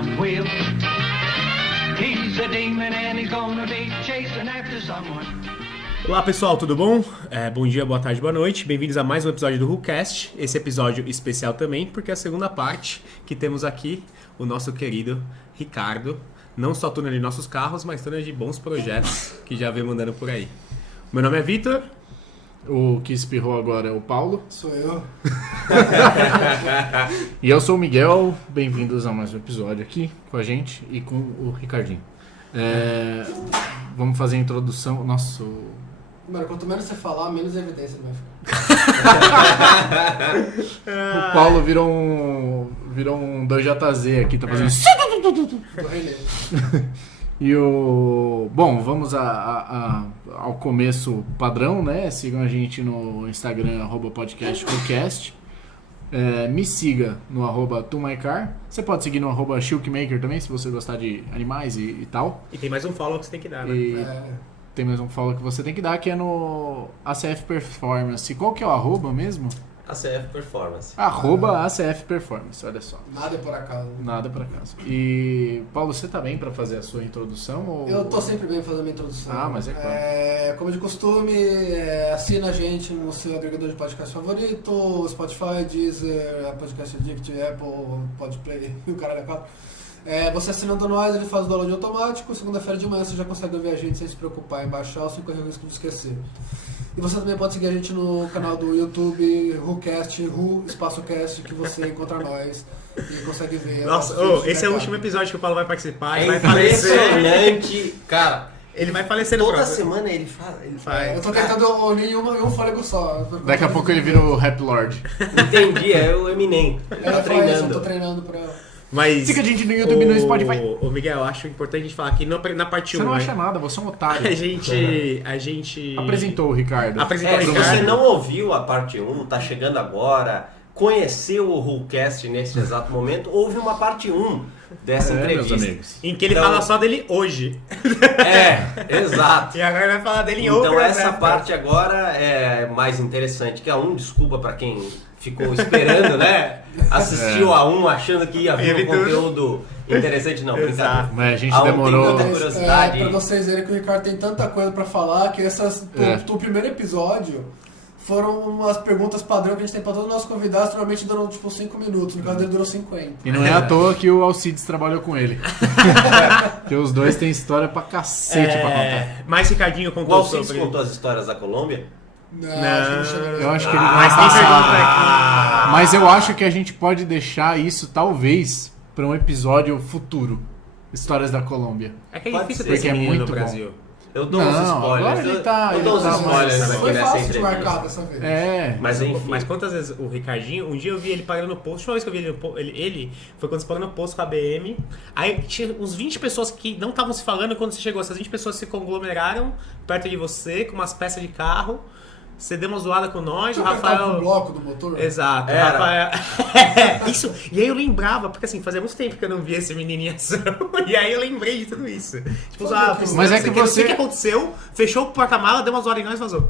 on wheels. He's a demon and he's gonna be chasing after someone. Olá pessoal, tudo bom? Bom dia, boa tarde, boa noite. Bem-vindos a mais um episódio do WhoCast. Esse episódio especial também, porque é a segunda parte que temos aqui o nosso querido Ricardo. Não só túnel de nossos carros, mas túnel de bons projetos que já vem mandando por aí. Meu nome é Vitor. O que espirrou agora é o Paulo. Sou eu. E eu sou o Miguel. Bem-vindos a mais um episódio aqui com a gente e com o Ricardinho. Vamos fazer a introdução. Nossa. Mano, quanto menos você falar, menos evidência vai ficar. O Paulo virou um 2JZ aqui, tá fazendo. E o... Bom, vamos ao começo padrão, né? Sigam a gente no Instagram, @podcastcast. Me siga no @tomycar. Você pode seguir no @shilkmaker também, se você gostar de animais e tal. E tem mais um follow que você tem que dar, né? E tem mais um follow que você tem que dar, que é no ACF Performance. Qual que é o arroba mesmo? ACF Performance. @ACF Performance, olha só. Nada é por acaso. Nada por acaso. E, Paulo, você tá bem pra fazer a sua introdução? Ou... Eu tô sempre bem fazendo a minha introdução. Ah, mas é claro. Como de costume, assina a gente no seu agregador de podcast favorito, Spotify, Deezer, Podcast Addict, Apple, Podplay e o caralho é 4. Você assinando nós, ele faz o download automático. Segunda-feira de manhã você já consegue ouvir a gente sem se preocupar em baixar ou sem correr o risco de esquecer. E você também pode seguir a gente no canal do YouTube, WhoCast, EspaçoCast, que você encontra nós e consegue ver. Nossa, esse é o último episódio que o Paulo vai participar. É vai falecer. impressionante, cara. Ele vai falecer no Toda próximo. semana ele faz. Eu tô tentando unir um fôlego só. Daqui a pouco ele vira o Rap Lord. Entendi, é o Eminem. Tá Eu tô treinando. treinando pra... Mas Siga a gente no YouTube e no Spotify. Ô Miguel, eu acho importante a gente falar que na parte 1. Você não acha nada, você é um otário. A gente Apresentou o Ricardo. Apresentou o Se Ricardo. você não ouviu a parte 1, tá chegando agora, conheceu o WhoCast nesse exato momento, houve uma parte 1 dessa entrevista. Meus amigos. Em que ele Então- fala só dele hoje. Exato. E agora ele vai falar dele em Então outras, essa né? parte agora é mais interessante que a 1. Desculpa pra quem ficou esperando, né? Assistiu a 1 achando que ia vir um conteúdo interessante. Não, brincadeira. Exato. Mas a gente A 1 demorou. tem tanta curiosidade. Pra vocês verem que o Ricardo tem tanta coisa pra falar que o primeiro episódio foram umas perguntas padrão que a gente tem pra todos os nossos convidados, normalmente duram tipo 5 minutos, no caso dele durou 50. E não é à toa que o Alcides trabalhou com ele. Porque os dois têm história pra cacete pra contar. Mas Ricardinho O contou Alcides sobre... contou as histórias da Colômbia? Não, acho que não chega Eu acho que ele Mas tem pergunta aqui. Mas eu acho que a gente pode deixar isso, talvez, pra um episódio futuro. Histórias da Colômbia. É que é Pode difícil ser, ter esse porque é menino no muito Brasil. Eu dou uns Não, spoilers. agora ele tá- eu dou uns ele tá spoilers mais- aqui Foi nessa fácil de marcar entrevista. dessa vez. Mas enfim. Mas quantas vezes o Ricardinho, um dia eu vi ele parando no posto, a última vez que eu vi ele foi quando você parou no posto com a BM, aí tinha uns 20 pessoas que não estavam se falando quando você chegou, essas 20 pessoas se conglomeraram perto de você, com umas peças de carro, você deu uma zoada com nós, o Deixa eu apertar Rafael... o bloco do motor. Exato, Era. Rafael... Isso, e aí eu lembrava, porque assim, fazia muito tempo que eu não via esse menino em ação, e aí eu lembrei de tudo isso. Tipo, Mas é que não sei você- o que aconteceu, fechou o porta-mala, deu uma zoada em nós e vazou.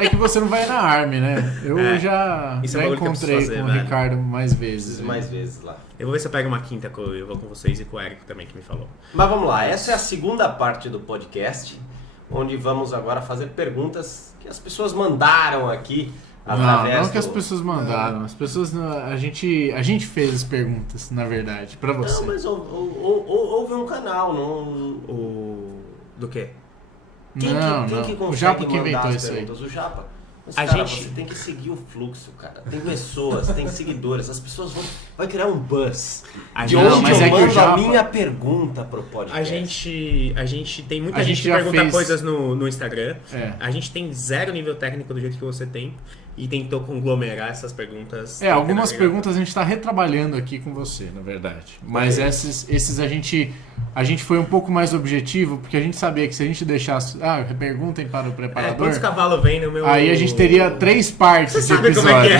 É que você não vai na Army, né? Eu já Isso é um bagulho que eu preciso encontrei fazer, com o velho. Ricardo mais vezes. Preciso mais vezes lá. Eu vou ver se eu pego uma quinta, eu vou com vocês e com o Érico também, que me falou. Mas vamos lá, essa é a segunda parte do podcast, onde vamos agora fazer perguntas que as pessoas mandaram aqui através Não que as do... pessoas mandaram. As pessoas. A gente fez as perguntas, na verdade, pra você. Não, mas houve um canal, não... Do quê? Quem que O consegue Japa que mandar inventou as isso aí. perguntas? O Japa. Mas, A cara, gente- você tem que seguir o fluxo, cara. Tem pessoas, tem seguidores. As pessoas vai criar um buzz. A De gente- onde mas eu é que o mando Japa- a minha pergunta pro podcast. A gente tem muita A gente gente que já pergunta fez- coisas no Instagram. É. A gente tem zero nível técnico do jeito que você tem. E tentou conglomerar essas perguntas. Algumas perguntas a gente tá retrabalhando aqui com você, na verdade. Mas Ok. esses a gente foi um pouco mais objetivo, porque a gente sabia que se a gente deixasse. perguntem para o preparador. Quantos cavalos vem no meu... Aí a gente teria 3 partes Você de sabe episódio. como é que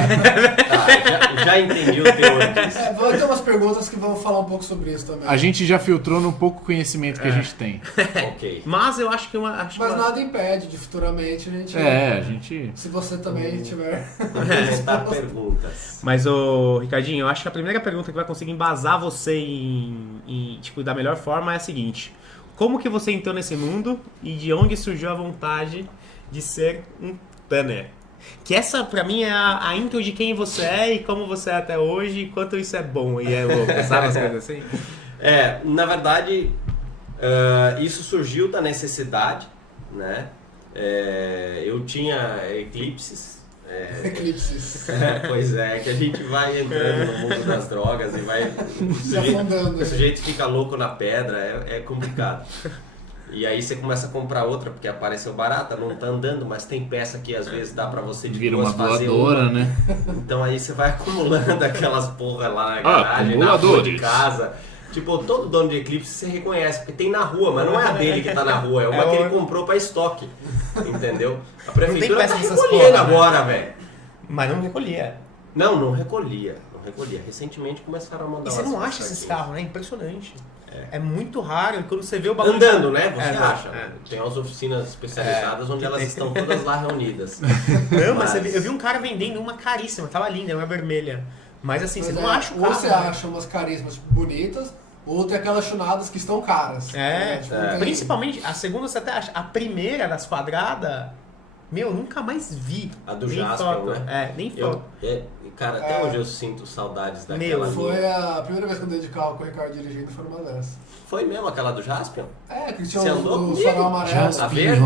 é. Tá, já entendi o teor disso. Vai ter umas perguntas que vão falar um pouco sobre isso também. A gente já filtrou no pouco conhecimento que a gente tem. Ok. Mas eu acho que Mas nada impede de futuramente a gente... A gente. Se você também tiver... Comentar perguntas. Mas, ô Ricardinho, eu acho que a primeira pergunta que vai conseguir embasar você em tipo, da melhor forma é a seguinte: como que você entrou nesse mundo e de onde surgiu a vontade de ser um tanner? Que essa, pra mim, é a intro de quem você é e como você é até hoje e quanto isso é bom e é louco, sabe as coisas assim? Na verdade, isso surgiu da necessidade, né? Eu tinha eclipses. Eclipses. Pois é, que a gente vai entrando no mundo das drogas e vai... Se afundando. O sujeito fica louco na pedra, é complicado. E aí você começa a comprar outra, porque apareceu barata, não tá andando, mas tem peça que às vezes dá pra você de Vira duas uma fazer doadora, uma. né? Então aí você vai acumulando aquelas porra lá na garagem, na rua de casa. Tipo, todo dono de Eclipse você reconhece, porque tem na rua, mas não é a dele que tá na rua, é uma que ele comprou pra estoque, entendeu? A prefeitura tá peça dessas recolhendo porra, né? agora, velho. Mas não recolhia. Não recolhia. Recentemente começaram a mandar E você não umas acha esses aqui. carros, né? Impressionante. É muito raro, e quando você vê o bagulho... Andando, né? Você Andando, acha. Tem as oficinas especializadas onde elas estão todas lá reunidas. Não, mas eu vi um cara vendendo uma caríssima, tava linda, uma vermelha. Mas assim, você não acha o Ou carro. você acha umas carismas bonitas, ou tem aquelas chunadas que estão caras. Tem- Principalmente, a segunda você até acha. A primeira das quadradas, eu nunca mais vi. A do nem Jaspion, foto. né? Nem foto. Cara, até hoje eu sinto saudades daquela. Foi a primeira vez que eu andei de carro com o Ricardo dirigindo, foi uma dessas. Foi mesmo aquela do Jaspion? Que tinha Você andou o comigo? farol amarelo. A verde?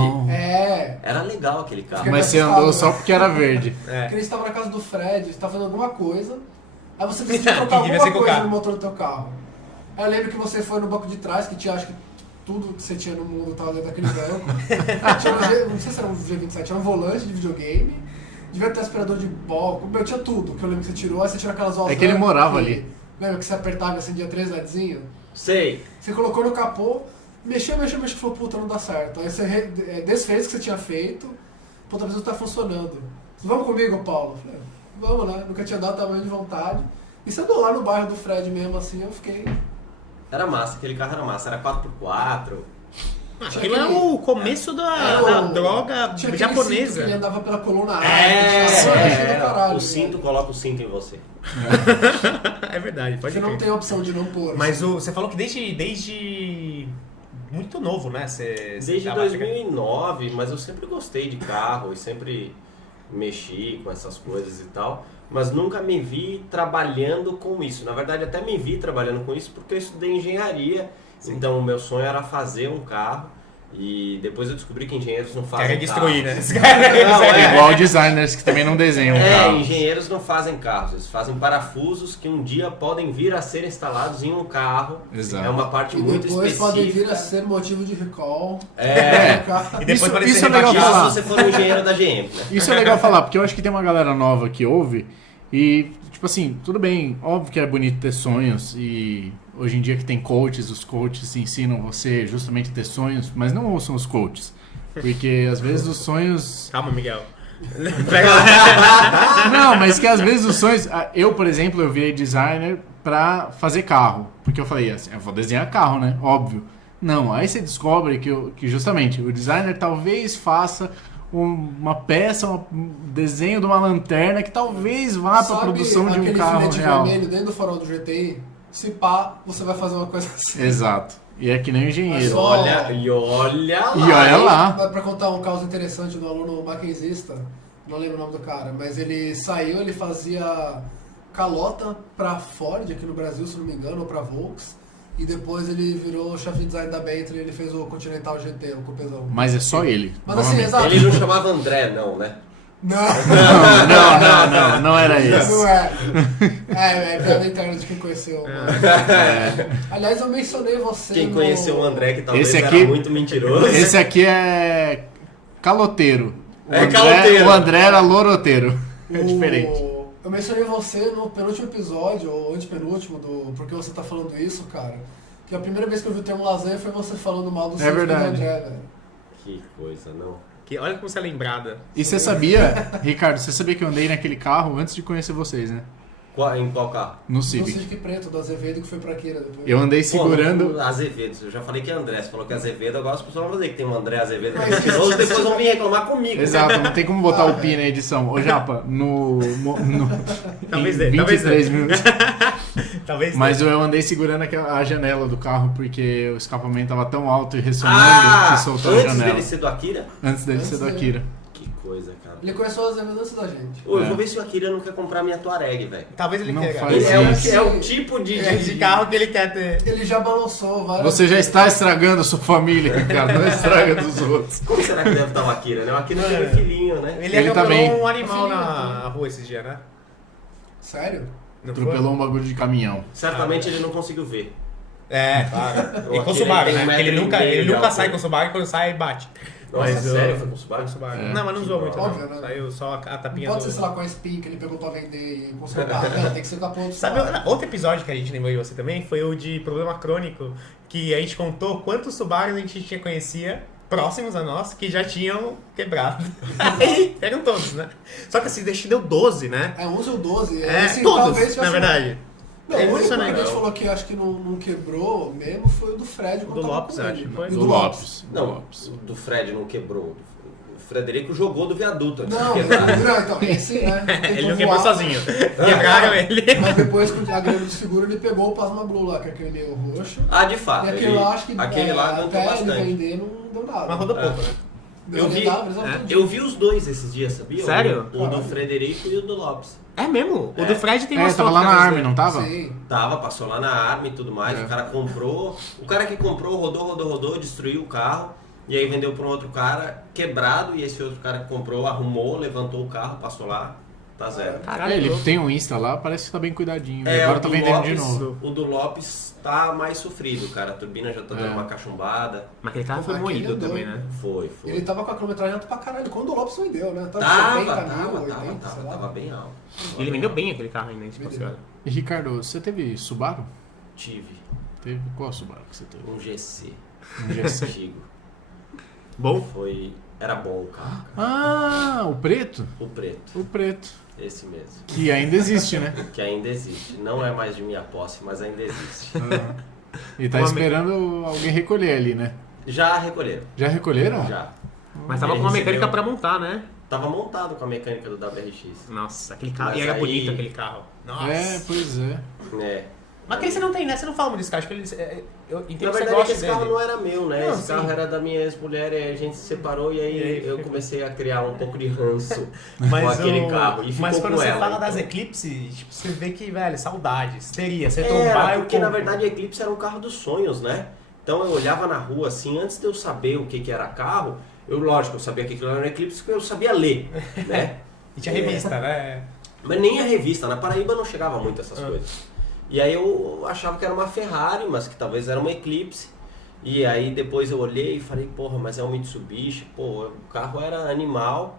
Era legal aquele carro. Fiquei Mas você assustado, andou né? só porque era verde. Porque eles estavam na casa do Fred, você estava fazendo alguma coisa, aí você decidiu Que trocar devia ser alguma com o coisa carro. no motor do teu carro. Aí eu lembro que você foi no banco de trás, que tinha, acho que tudo que você tinha no mundo estava dentro daquele banco. Tinha não sei se era um G27, tinha um volante de videogame, devia ter aspirador de pó, tinha tudo, que eu lembro que você tirou, aí você tirou aquelas voltas. É que ele morava ali. Lembra que você apertava e acendia 3 LEDzinhos? Sei. Você colocou no capô, mexeu, falou, puta, não dá certo. Aí você desfez o que você tinha feito, puta, mas não tá funcionando. Vamos comigo, Paulo? Eu falei, vamos, né? Nunca tinha dado tamanho de vontade. E você andou lá no bairro do Fred mesmo, assim, eu fiquei... Era massa, aquele carro era massa, era 4x4. Aquilo é o começo da droga tinha aquele japonesa. cinto que ele andava pela coluna A. O cinto coloca o cinto em você. É verdade, pode Você não crer. tem opção de não pôr. Mas assim. você falou que desde muito novo, né? Desde tava 2009, mas eu sempre gostei de carro e sempre mexi com essas coisas e tal, mas nunca me vi trabalhando com isso. Na verdade, até me vi trabalhando com isso porque eu estudei engenharia. Sim. Então, o meu sonho era fazer um carro e depois eu descobri que engenheiros não fazem Quer destruir, carro. né? Esse cara Igual designers que também não desenham carros. Engenheiros não fazem carros, eles fazem parafusos que um dia podem vir a ser instalados em um carro. Exato. É uma parte E muito depois específica. podem vir a ser motivo de recall. E depois pode Isso ser é legal rebaixado. falar. Se você for um engenheiro da GM, né? Isso é legal falar, porque eu acho que tem uma galera nova que ouve e, tipo assim, tudo bem, óbvio que é bonito ter sonhos e hoje em dia que tem coaches, os coaches ensinam você justamente a ter sonhos, mas não ouçam os coaches, porque às vezes os sonhos... Calma, Miguel. Pega lá. Não, mas que às vezes os sonhos... Eu, por exemplo, eu virei designer pra fazer carro, porque eu falei assim, eu vou desenhar carro, né? Óbvio. Não, aí você descobre que justamente o designer talvez faça uma peça, um desenho de uma lanterna que talvez vá para a produção de um aquele carro filete real. vermelho dentro do farol do GTI? Se pá, você vai fazer uma coisa assim. Exato. E é que nem o engenheiro. Mas só- Olha lá. E olha hein? lá. Pra contar um caso interessante do aluno maquinzista, não lembro o nome do cara, mas ele saiu, ele fazia calota pra Ford aqui no Brasil, se não me engano, ou pra Volks, e depois ele virou chefe de design da Bentley e ele fez o Continental GT, o cupezão. Mas é só ele. Mas assim, novamente. exato. Ele não chamava André, não, né? Não, Não era isso. não é. É piada interna de quem conheceu. Aliás, eu mencionei você Quem no... conheceu o André, que talvez Esse aqui- era muito mentiroso. Esse aqui é caloteiro. Caloteiro. O André era loroteiro. É diferente. Eu mencionei você no penúltimo episódio, ou antepenúltimo, do Por que Você Tá Falando Isso, cara. Que a primeira vez que eu vi o termo lasanha foi você falando mal do Cifre do verdade. André, velho. Que coisa, não. Olha como você é lembrada. E você sabia, Ricardo, você sabia que eu andei naquele carro antes de conhecer vocês, né? Em qual carro? No Do Civic. Civic Preto, do Azevedo, que foi pra Queira depois. Eu andei Pô, segurando... no Azevedo, eu já falei que é André, você falou que é Azevedo, agora as pessoas vão dizer que tem um André Azevedo que é Mas- mentiroso, depois vão vir reclamar comigo. Exato, não tem como botar o pi na edição. Ô Japa, no Talvez em dê, talvez 23 dê. minutos. Talvez Mas eu andei segurando a janela do carro porque o escapamento tava tão alto e ressonando que soltou a antes janela. dele ser do Akira? Antes dele ser do Akira. Que coisa, cara. Ele conheceu as evidências da gente. Ô, eu vou ver se o Akira não quer comprar minha Touareg, velho. Talvez ele Não queira. faz Ele isso. é o tipo De carro que ele quer ter. Ele já balançou várias Você já está estragando a sua família, Ricardo. Não estraga dos outros. Como será que deve estar o Akira, né? O Akira tem um filhinho, né? Ele Ele atropelou também. um animal na rua esses dias, né? Sério? Não foi? Atropelou um bagulho de caminhão. Certamente ele não conseguiu ver. É, claro. E com o Aquele Subaru, tem né? um Porque ele metro e nunca, meio ele de nunca altura. sai com o Subaru e quando sai, bate. Nossa, Mas, sério? eu- Foi com o Subaru? É. Não, mas não zoou muito, Óbvio, não. né? Saiu só a tapinha Não pode do... ser, sei lá, com a spin que ele pegou pra vender e consertar. Não, tem que ser com a ponta do Sabe, Subaru. outro episódio que a gente lembrou de você também foi o de problema crônico, que a gente contou quantos Subarus a gente conhecia, próximos a nós, que já tinham quebrado. Aí, eram todos, né? Só que assim, a gente deu 12, né? É 11 ou 12. É, assim, todos, talvez na tivesse- verdade. Não, É o único que a impressionante. gente falou que acho que não quebrou mesmo foi o do Fred. quando Do tava Lopes, com acho ele. que foi. E Do Lopes. Não, Do Lopes. o do Fred não quebrou. O Frederico jogou do viaduto antes Não, de quebrar. não, então, esse, né? tentou Ele não quebrou voar, sozinho. Quebraram ele. Mas depois, com a grana do seguro, ele pegou o Pasma Blue lá, que é aquele meio roxo. Ah, de fato. E aquele lá, acho que aquele lá aguentou até bastante. ele vender, não deu nada. Mas rodou pouco, né? Eu vi- Eu vi os dois esses dias, sabia? Sério? O do Frederico e o do Lopes. É mesmo? O do Fred tem É, umas tava fotos lá na que Army, não tava? Sim. Tava, passou lá na Arma e tudo mais. É. O cara comprou. O cara que comprou rodou, destruiu o carro. E aí vendeu para um outro cara quebrado. E esse outro cara que comprou arrumou, levantou o carro, passou lá. Tá zero. Caralho, Ele louco. tem um Insta lá, parece que tá bem cuidadinho. E É, agora o tá do vendendo Lopes, de novo. O do Lopes tá mais sofrido, cara. A turbina já tá dando É. uma cachumbada. Mas aquele carro foi Aquele moído andou. também, né? Foi. Ele tava com a quilometragem alta pra caralho. Quando o Lopes vendeu, né? Tava Tava, 70 mil, 80, sei lá. tava bem alto. E ele vendeu bem aquele carro ainda, se fosse olha. E Ricardo, você teve Subaru? Tive Teve? Qual Subaru que você teve? um GC Um GC. antigo. Bom? Era bom o carro, cara. Ah, o preto? O preto, O preto. esse mesmo. Que ainda existe, né? Que ainda existe. Não é mais de minha posse, mas ainda existe. E tá Uma esperando alguém recolher ali, né? Já recolheram. Já recolheram? Já. Mas tava Ele com uma recebeu. mecânica pra montar, né? Tava montado com a mecânica do WRX. Nossa, aquele carro. Mas E era aí- bonito aquele carro. Nossa. É, pois é. É. Mas aquele você não tem, né? Você não fala muito desse carro. Acho que ele, eu entendo Na que você verdade, gosta esse dele. carro não era meu, né? Não, esse sim. carro era da minha ex-mulher e a gente se separou e aí eu comecei a criar um pouco de ranço com aquele carro. E ficou mas quando com você ela, fala das então. Eclipse, tipo, você vê que, velho, saudades. Teria. Você tombar Era, eu porque na compro. verdade a Eclipse era um carro dos sonhos, né? Então eu olhava na rua assim, antes de eu saber o que era carro, lógico, eu sabia que aquilo era um Eclipse porque eu sabia ler, né? E tinha revista, né? Mas nem a revista, na Paraíba não chegava muito essas coisas. E aí eu achava que era uma Ferrari, mas que talvez era uma Eclipse. E aí depois eu olhei e falei, porra, mas é um Mitsubishi, pô, o carro era animal.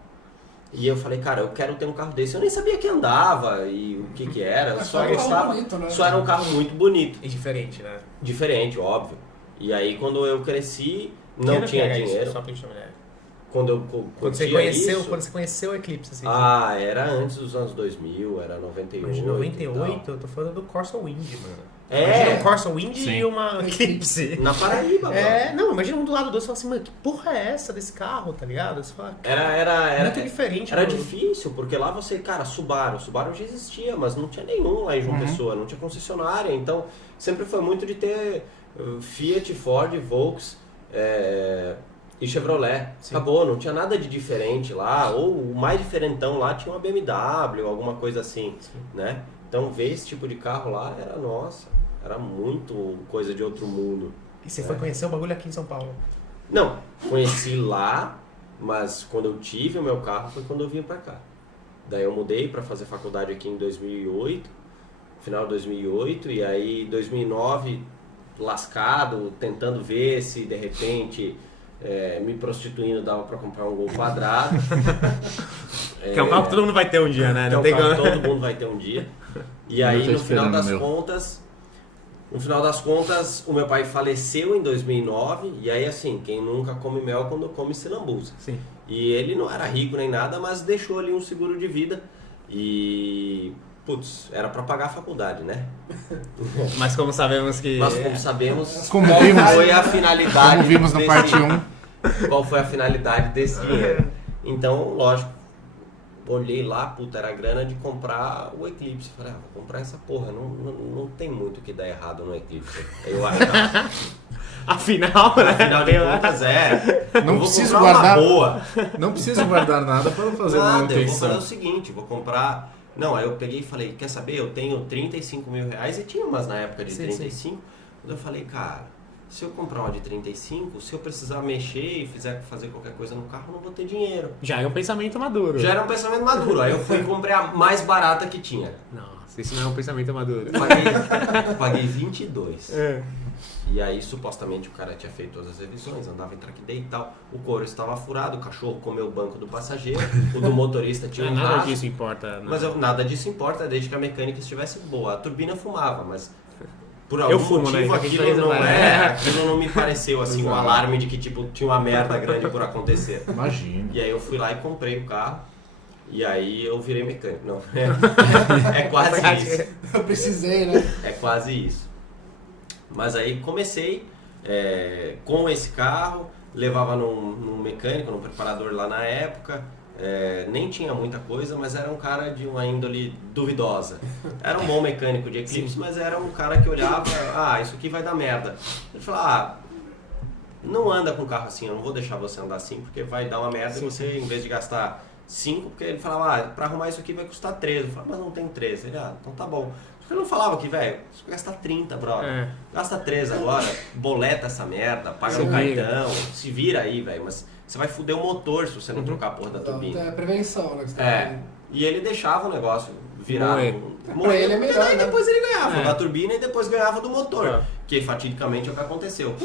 E eu falei, cara, eu quero ter um carro desse. Eu nem sabia que andava e o que era, eu Mas só era um carro gostava. bonito, né? Só era um carro muito bonito. E diferente, né? Diferente, óbvio. E aí quando eu cresci, Que não ano que tinha era dinheiro. Isso? Só pra gente ter uma ideia. Quando eu Quando você curtia conheceu, isso, quando você conheceu o Eclipse, assim. Ah, era antes dos anos 2000, era 98. Mas de e tal. 98, eu tô falando do Corsa Wind, mano. É. Imagina um Corsa Wind Sim. e uma Eclipse. Na Paraíba, É, mano. não, imagina um do lado do outro e fala assim, mano, que porra é essa desse carro, tá ligado? Você fala, Era muito diferente. Era mano. difícil, porque lá você, cara, Subaru já existia, mas não tinha nenhum lá em João Pessoa, não tinha concessionária, então sempre foi muito de ter Fiat, Ford, Volks e Chevrolet. Sim. Acabou, não tinha nada de diferente lá, ou o mais diferentão lá tinha uma BMW, alguma coisa assim, né? Então ver esse tipo de carro lá era, nossa, era muito coisa de outro mundo. E você foi conhecer o bagulho aqui em São Paulo. Não, conheci lá, mas quando eu tive o meu carro foi quando eu vim pra cá. Daí eu mudei pra fazer faculdade aqui em 2008, final de 2008, e aí 2009 lascado, tentando ver se de repente me prostituindo dava pra comprar um Gol quadrado. Que é um carro que todo mundo vai ter um dia, né? Que é Não um tem carro que como. todo mundo vai ter um dia. E Eu aí tô no final esperando das o meu. contas, o meu pai faleceu em 2009, e aí assim, quem nunca come mel quando come se lambuza. Sim. E ele não era rico nem nada, mas deixou ali um seguro de vida e, putz, era pra pagar a faculdade, né? Mas como sabemos que... Mas como sabemos, Como qual vimos- foi a finalidade Como vimos no desse- parte 1. qual foi a finalidade desse dinheiro. Então, lógico, olhei lá, puta, era a grana de comprar o Eclipse. Falei, vou comprar essa porra, não tem muito o que dar errado no Eclipse. Aí eu acho, Afinal, né? afinal de contas, Não eu vou preciso comprar guardar- uma boa. Não preciso guardar nada para fazer Nada, eu vou manutenção. fazer o seguinte, vou comprar... Não, aí eu peguei e falei, quer saber, eu tenho 35 mil reais e tinha umas na época de Sim, 35. Eu falei, cara, se eu comprar uma de 35, se eu precisar mexer e fizer fazer qualquer coisa no carro, eu não vou ter dinheiro. Já é um pensamento maduro. Já era um pensamento maduro, aí eu fui e comprei a mais barata que tinha. Nossa, isso não é um pensamento maduro. Paguei 22. É. E aí, supostamente, o cara tinha feito todas as revisões, andava em track day e tal. O couro estava furado, o cachorro comeu o banco do passageiro, o do motorista tinha um Nada rasgo. disso importa. Não. Mas nada disso importa, desde que a mecânica estivesse boa. A turbina fumava, mas por Eu algum fumo, né? motivo Então, aquilo não me pareceu assim um alarme de que tipo tinha uma merda grande por acontecer. Imagina. E aí eu fui lá e comprei o carro. E aí eu virei mecânico. Não, é quase isso. Eu precisei, né? É quase isso. Mas aí comecei com esse carro, levava num mecânico, num preparador lá na época. Nem tinha muita coisa, mas era um cara de uma índole duvidosa. Era um bom mecânico de Eclipse, mas era um cara que olhava, isso aqui vai dar merda. Ele falou, não anda com carro assim, eu não vou deixar você andar assim, porque vai dar uma merda e você, em vez de gastar 5, porque ele falava, pra arrumar isso aqui vai custar 13. Eu falava, mas não tem 13. Ele, então tá bom. Ele não falava que, velho, você vai gastar 30, brother. Gasta 13 agora, boleta essa merda, paga no cartão, se vira aí, velho, mas você vai foder o motor se você não trocar a porra da turbina. É prevenção, né? Que você tá fazendo. E ele deixava o negócio virar. Pra ele é porque melhor, daí né? depois ele ganhava da turbina e depois ganhava do motor. Que fatidicamente é o que aconteceu.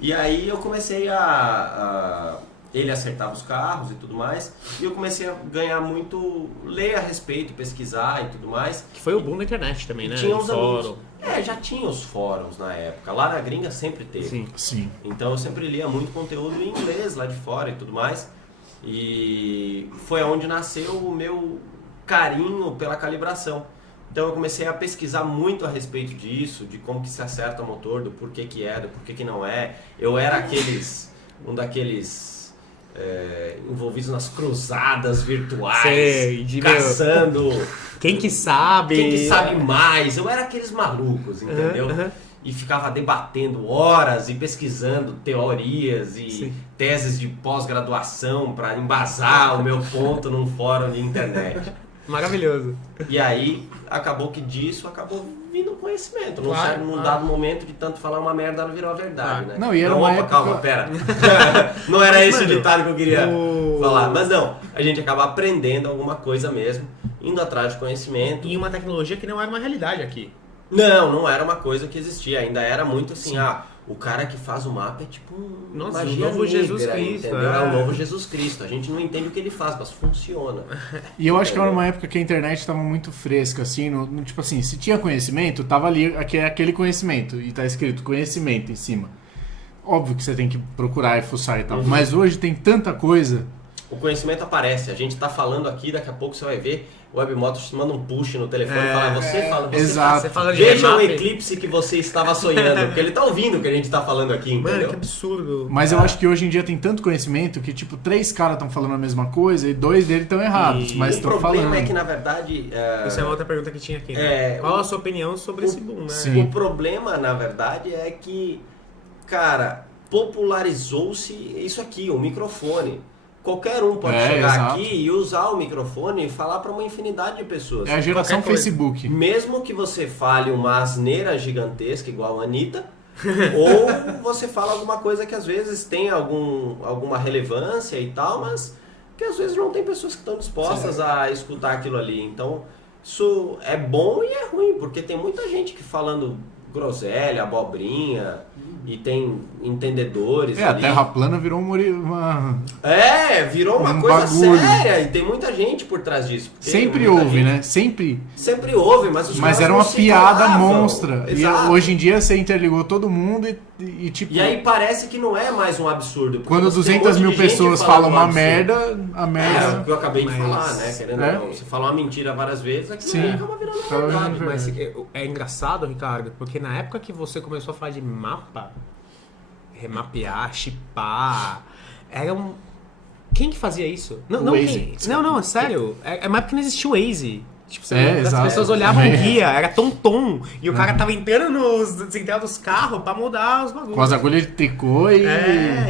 E aí eu comecei ele acertava os carros e tudo mais, e eu comecei a ganhar muito, ler a respeito, pesquisar e tudo mais. Que foi o boom da internet também, né? Tinha uns fórum. já tinha os fóruns na época, lá na gringa sempre teve. Sim. Então eu sempre lia muito conteúdo em inglês lá de fora e tudo mais. E foi onde nasceu o meu carinho pela calibração. Então eu comecei a pesquisar muito a respeito disso, de como que se acerta o motor, do porquê que é, do porquê que não é. Eu era um daqueles envolvidos nas cruzadas virtuais, Sei, caçando Quem que sabe mais. Eu era aqueles malucos, entendeu? E ficava debatendo horas e pesquisando teorias e teses de pós-graduação para embasar o meu ponto num fórum de internet. Maravilhoso. E aí, acabou que disso acabou vindo conhecimento. Claro, Num dado momento de tanto falar uma merda, ela virou a verdade, né? Não, e era uma opa, época... calma, pera. Não era esse o ditado que eu queria o- falar. Mas não, a gente acaba aprendendo alguma coisa mesmo, indo atrás de conhecimento. E uma tecnologia que não era uma realidade aqui. Não era uma coisa que existia. Ainda era muito assim, o cara que faz o mapa é tipo Nossa, magia o novo negra, Jesus Cristo, entendeu? é. É o novo Jesus Cristo. A gente não entende o que ele faz, mas funciona. E eu acho que era uma época que a internet estava muito fresca, assim, tipo assim, se tinha conhecimento, tava ali aquele conhecimento, e tá escrito conhecimento em cima. Óbvio que você tem que procurar e fuçar e tal, mas hoje tem tanta coisa. O conhecimento aparece. A gente tá falando aqui, daqui a pouco você vai ver, o Webmoto te manda um push no telefone e fala, você exato. Você fala de veja o remap. eclipse que você estava sonhando, porque ele tá ouvindo o que a gente tá falando aqui, Mano, entendeu? que absurdo. Mas eu acho que hoje em dia tem tanto conhecimento que, tipo, 3 caras estão falando a mesma coisa e 2 deles estão errados, E mas O estão problema falando. é que, na verdade... Isso é uma outra pergunta que tinha aqui, né? Qual a sua opinião sobre esse boom, né? Sim. O problema, na verdade, é que, cara, popularizou-se isso aqui, o microfone. Qualquer um pode chegar exato. aqui e usar o microfone e falar para uma infinidade de pessoas. É a geração Qualquer coisa. Facebook. Mesmo que você fale uma asneira gigantesca, igual a Anitta, ou você fala alguma coisa que às vezes tem alguma relevância e tal, mas que às vezes não tem pessoas que estão dispostas a escutar aquilo ali. Então, isso é bom e é ruim, porque tem muita gente que falando groselha, abobrinha, e tem entendedores A ali. Terra plana virou uma... Virou uma Um coisa bagulho. séria, e tem muita gente por trás disso. porque Sempre muita houve, gente- né? Sempre. Sempre houve, mas os Mas caras era não uma se piada falavam. monstra. E Exato. hoje em dia você interligou todo mundo e tipo... E aí parece que não é mais um absurdo. porque Quando você tem 200 um mil monte de gente pessoas falando falam uma absurdo. merda, a É, o merda... que eu acabei de Mas- falar, né? Querendo É. ou não. Você fala uma mentira várias vezes, aquilo Sim. aí acaba virando Acaba virando verdade. verdade. Mas é engraçado, Ricardo, porque na época que você começou a falar de mapa, remapear, chipar, era Quem que fazia isso? Não, O não, Waze. não, é sério. É mais porque não existia o Waze. Tipo, as exato. pessoas olhavam o É. guia, era tom-tom. E o cara tava entrando nos central dos carros pra mudar os bagulhos. Com as agulhas de tricô e...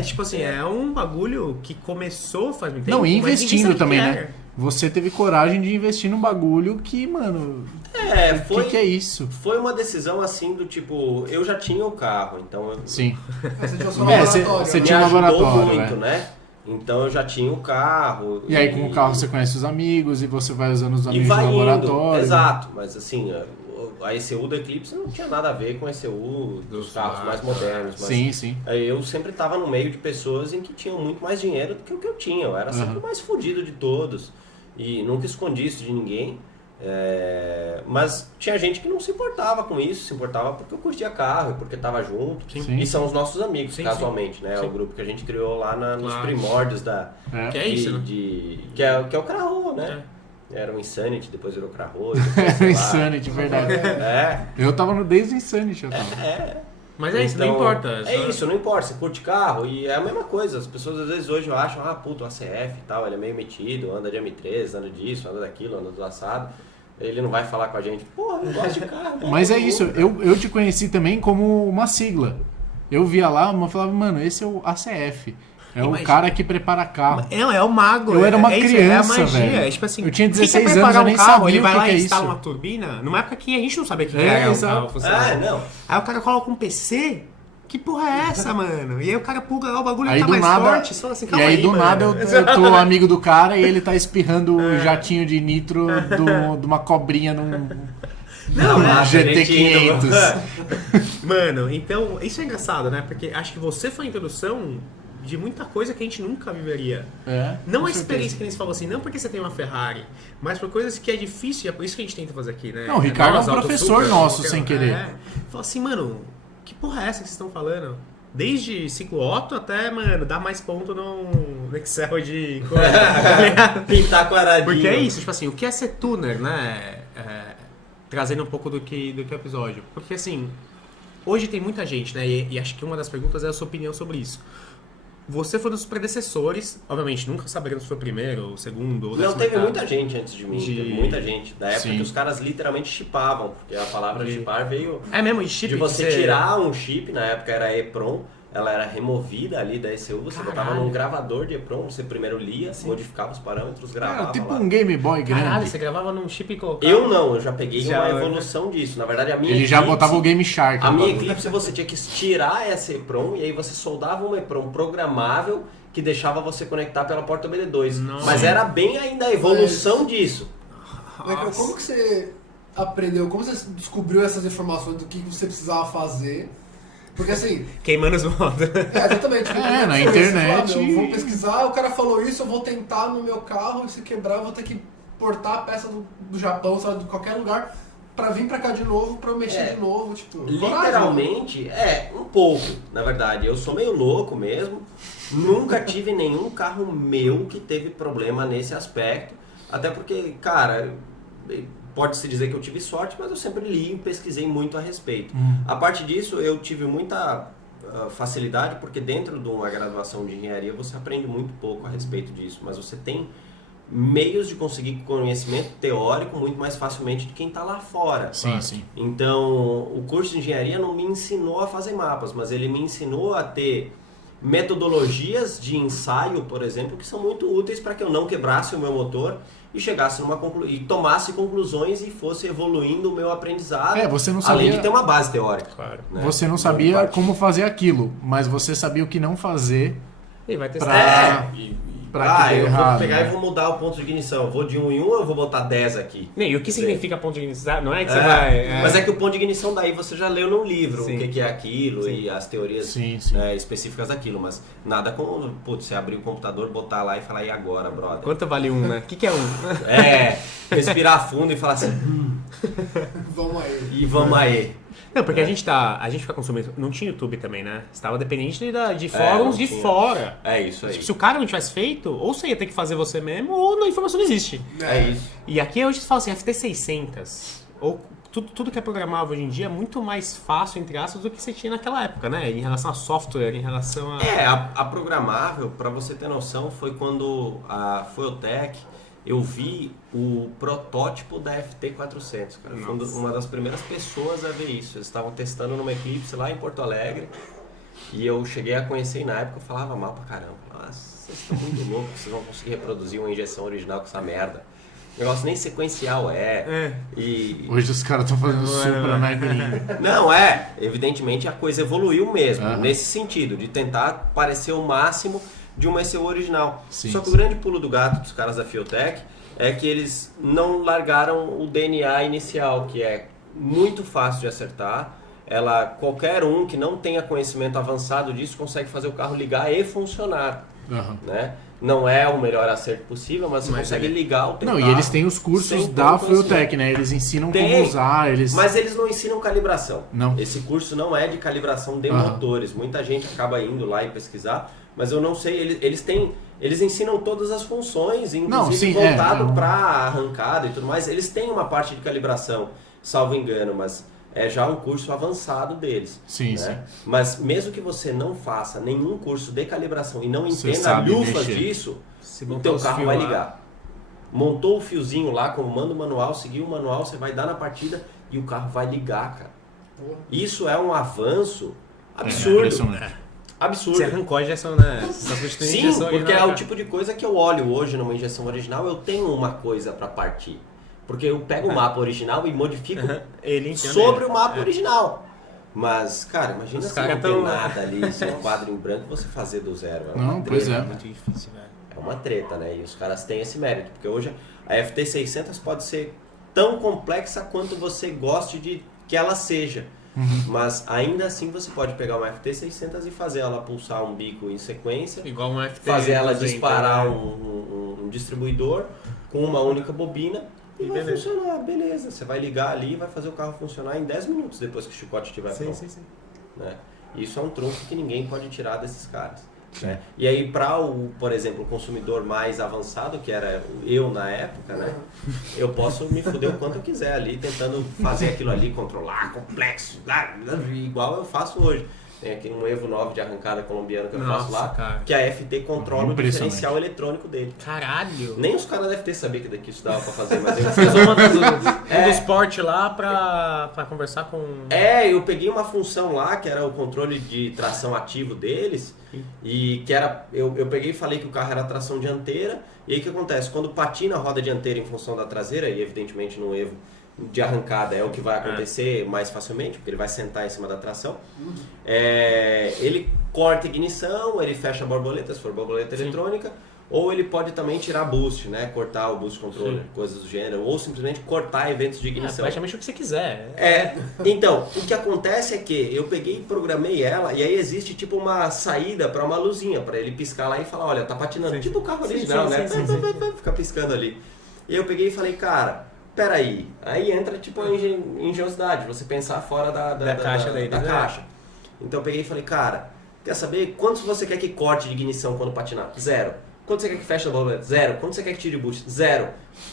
Tipo assim, é um bagulho que começou faz muito tempo. Não, e mas ninguém investindo sabe o também, que né? era. Você teve coragem de investir num bagulho que, mano... O que é isso? Foi uma decisão assim do tipo, eu já tinha o carro, então eu, Sim. Você tinha o seu É, laboratório. você né? tinha me um ajudou laboratório, muito, né? Então eu já tinha o carro. E aí com o carro você conhece os amigos e você vai usando os E amigos do vai indo, laboratório. exato, mas assim, a ECU da Eclipse não tinha nada a ver com a ECU dos carros mais modernos. Mas Sim, sim. eu sempre estava no meio de pessoas em que tinham muito mais dinheiro do que o que eu tinha. Eu era sempre o mais fodido de todos. E nunca escondi isso de ninguém. Mas tinha gente que não se importava com isso, se importava porque eu curtia carro, porque estava junto. Sim. E são os nossos amigos, Sim, casualmente, né? sim. O grupo que a gente criou lá nos Claro. primórdios da... Que é isso, né? Que é o Craho, né? Era o Insanity, depois virou Craho. Era o Insanity, verdade. Eu tava desde o Insanity, eu tava. Mas é isso, não Então, importa. É isso, não importa. Você curte carro e é a mesma coisa. As pessoas às vezes hoje acham, puto, o ACF e tal, ele é meio metido, anda de M3, anda disso, anda daquilo, anda do assado. Ele não vai falar com a gente, porra, eu gosto de carro. Mas é isso, eu te conheci também como uma sigla. Eu via lá, eu falava, mano, esse é o ACF. É o cara que prepara carro. É o mago. Eu era uma isso, criança, é a magia. velho. É tipo assim, Eu tinha quem 16 quer anos, preparar eu nem um carro, sabia ele o vai que lá que é e instala isso. uma turbina. Numa época que a gente não sabia o que É, era um exato. carro funcionando. Não. Aí o cara coloca um PC. Que porra é essa, mano? E aí o cara pluga lá o bagulho Aí tá do mais nada, forte. Só assim, e calma aí do mano. nada eu tô amigo do cara e ele tá espirrando o jatinho de nitro de uma cobrinha num GT500. Mano, então, isso é engraçado, né? Porque acho que você foi a introdução de muita coisa que a gente nunca viveria. Não com a experiência certeza. que eles falam assim, não porque você tem uma Ferrari, mas por coisas que é difícil, e é por isso que a gente tenta fazer aqui, né? Não, o Ricardo Nós, é um Auto professor Super, nosso, qualquer sem um. querer. Fala assim, mano, que porra é essa que vocês estão falando? Desde ciclo Otto até, mano, dar mais ponto no Excel de... Pintar quadradinho. Porque é isso, tipo assim, o que é ser tuner, né? Trazendo um pouco do que é o episódio. Porque assim, hoje tem muita gente, né? E acho que uma das perguntas é a sua opinião sobre isso. Você foi dos predecessores, obviamente, nunca saberemos se foi o primeiro, ou o segundo, ou o Não, décimo teve oitavo. muita gente antes de mim, teve muita gente. Da época Sim. que os caras literalmente chipavam, porque a palavra chipar veio É mesmo, de chip de você que tirar um chip, na época era EEPROM, ela era removida ali da ECU, você botava Caralho. num gravador de EEPROM, você primeiro lia, modificava os parâmetros, gravava Tipo lá. um Game Boy grande. Caralho, você gravava num chip e colocava... Eu não, eu já peguei Já, uma evolução disso. Na verdade, a minha Ele já Eclipse- botava o Game Shark. A no minha bagulho. Eclipse você tinha que tirar essa EEPROM e aí você soldava uma EEPROM programável que deixava você conectar pela porta BD2. Nossa. Mas era bem ainda a evolução disso. Michael, como que você aprendeu, como você descobriu essas informações do que você precisava fazer? Porque assim, Queimando os modos. exatamente. Na Você internet. fala, eu vou pesquisar, o cara falou isso, eu vou tentar no meu carro, e se quebrar eu vou ter que importar a peça do Japão, sabe, de qualquer lugar, pra vir pra cá de novo, pra eu mexer de novo, tipo... coragem. Literalmente, um pouco, na verdade. Eu sou meio louco mesmo. Nunca tive nenhum carro meu que teve problema nesse aspecto. Até porque, cara, pode-se dizer que eu tive sorte, mas eu sempre li e pesquisei muito a respeito. A parte disso, eu tive muita facilidade, porque dentro de uma graduação de engenharia você aprende muito pouco a respeito disso, mas você tem meios de conseguir conhecimento teórico muito mais facilmente de quem está lá fora. Sim, sim. Então, o curso de engenharia não me ensinou a fazer mapas, mas ele me ensinou a ter metodologias de ensaio, por exemplo, que são muito úteis para que eu não quebrasse o meu motor e chegasse e tomasse conclusões e fosse evoluindo o meu aprendizado. Você não sabia... Além de ter uma base teórica. Claro. Né? Você não sabia como fazer aquilo, mas você sabia o que não fazer E vai testar. pra que dê eu errado, vou pegar né? e vou mudar o ponto de ignição. Eu vou de 1 em 1 ou eu vou botar 10 aqui? E o que Sim. significa ponto de ignição? Não é que você vai... Mas é que o ponto de ignição daí você já leu num livro Sim. o que é aquilo Sim. e as teorias Sim, sim. específicas daquilo, mas nada como, putz, você abrir o computador, botar lá e falar, e agora, brother? Quanto vale um, né? O que é um? Respirar fundo e falar assim, Vamos aí. e vamos aí. Não, porque a gente fica consumindo... Não tinha YouTube também, né? Você estava dependente de fóruns não de tinha. fora. É isso aí. Tipo, se o cara não tivesse feito, ou você ia ter que fazer você mesmo, ou a informação não existe. É isso. E aqui hoje você fala assim, FT600, ou tudo que é programável hoje em dia é muito mais fácil, entre aspas, do que você tinha naquela época, né? Em relação a software, em relação a... A programável, para você ter noção, foi quando a Fueltech, eu vi o protótipo da FT400, cara. Foi uma das primeiras pessoas a ver isso. Eles estavam testando numa Eclipse lá em Porto Alegre, e eu cheguei a conhecer e na época eu falava mal pra caramba. Nossa, vocês estão muito loucos, vocês vão conseguir reproduzir uma injeção original com essa merda. O negócio nem sequencial E... Hoje os caras estão fazendo Supra na gringa. Não, evidentemente a coisa evoluiu mesmo, nesse sentido, de tentar parecer o máximo de uma ECU original. Sim, Só que o grande pulo do gato dos caras da Fueltech é que eles não largaram o DNA inicial, que é muito fácil de acertar. Qualquer um que não tenha conhecimento avançado disso consegue fazer o carro ligar e funcionar. Né? Não é o melhor acerto possível, mas você consegue ligar o teu carro. Não, e eles têm os cursos da Fueltech, né? Eles ensinam como usar. Mas eles não ensinam calibração. Não. Esse curso não é de calibração de motores. Muita gente acaba indo lá e pesquisar, mas eu não sei. Eles ensinam todas as funções, inclusive voltado para arrancada e tudo mais. Eles têm uma parte de calibração, salvo engano, mas é já um curso avançado deles. Sim, né? sim. Mas mesmo que você não faça nenhum curso de calibração e não entenda lufas disso, o teu carro vai ligar. Montou o fiozinho lá, como manda o manual, seguiu o manual, você vai dar na partida e o carro vai ligar, cara. Isso é um avanço absurdo. Absurdo. Você arrancou a injeção, né? Sim, porque é o tipo de coisa que eu olho hoje numa injeção original, eu tenho uma coisa para partir. Porque eu pego o mapa original e modifico sobre o mapa original. Mas, cara, imagina se não tem nada ali, se é um quadro em branco, você fazer do zero. Pois é. Muito difícil, velho. É uma treta, né? E os caras têm esse mérito. Porque hoje a FT600 pode ser tão complexa quanto você goste de que ela seja. Mas ainda assim você pode pegar uma FT600 e fazer ela pulsar um bico em sequência. Igual uma FT. Fazer ela disparar um distribuidor com uma única bobina. E vai funcionar, beleza. Você vai ligar ali e vai fazer o carro funcionar em 10 minutos depois que o chicote estiver pronto. Sim. Né? Isso é um trunfo que ninguém pode tirar desses caras. Né? E aí para por exemplo, o consumidor mais avançado, que era eu na época, né? Eu posso me fuder o quanto eu quiser ali, tentando fazer aquilo ali, controlar, complexo, igual eu faço hoje. Tem aqui um Evo 9 de arrancada colombiano que eu faço lá, cara. que a FT controla o diferencial eletrônico dele. Caralho! Nem os caras da FT sabiam que daqui isso dava pra fazer, mas eu fiz um dos ports lá pra conversar com... eu peguei uma função lá, que era o controle de tração ativo deles, e que era... Eu peguei e falei que o carro era tração dianteira, e aí o que acontece? Quando patina a roda dianteira em função da traseira, e evidentemente no Evo de arrancada é o que vai acontecer mais facilmente, porque ele vai sentar em cima da tração. Ele corta a ignição, ele fecha a borboleta, se for borboleta eletrônica, ou ele pode também tirar boost, né? Cortar o boost controller, coisas do gênero, ou simplesmente cortar eventos de ignição. Praticamente o que você quiser. Então, o que acontece é que eu peguei e programei ela, e aí existe tipo uma saída para uma luzinha, para ele piscar lá e falar, olha, tá patinando. Tipo o carro original, né? Fica piscando ali. E eu peguei e falei, cara... Peraí, aí entra tipo a engenhosidade, você pensar fora da caixa da caixa. Então eu peguei e falei, cara, quer saber quantos você quer que corte de ignição quando patinar? 0. Quanto você quer que feche a borboleta? 0. Quanto você quer que tire o boost? 0.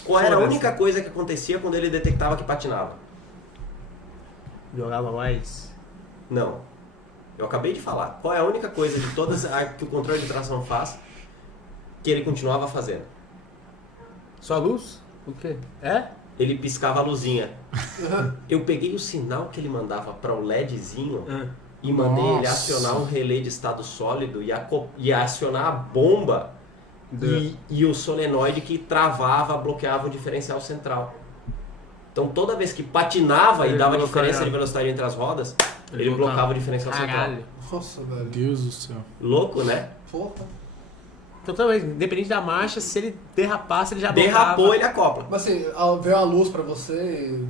Qual era a única coisa que acontecia quando ele detectava que patinava? Jogava mais? Não. Eu acabei de falar. Qual é a única coisa de todas que o controle de tração faz que ele continuava fazendo? Só a luz? O quê? Ele piscava a luzinha. Eu peguei o sinal que ele mandava para o LEDzinho e mandei ele acionar um relé de estado sólido e acionar a bomba e o solenoide que travava, bloqueava o diferencial central. Então toda vez que patinava e dava diferença de velocidade entre as rodas, ele blocava o diferencial central. Nossa, velho. Deus do céu. Louco, né? Porra. Então, talvez, independente da marcha, se ele derrapasse, ele já derrapou, ele acopla. Mas assim, veio a luz pra você...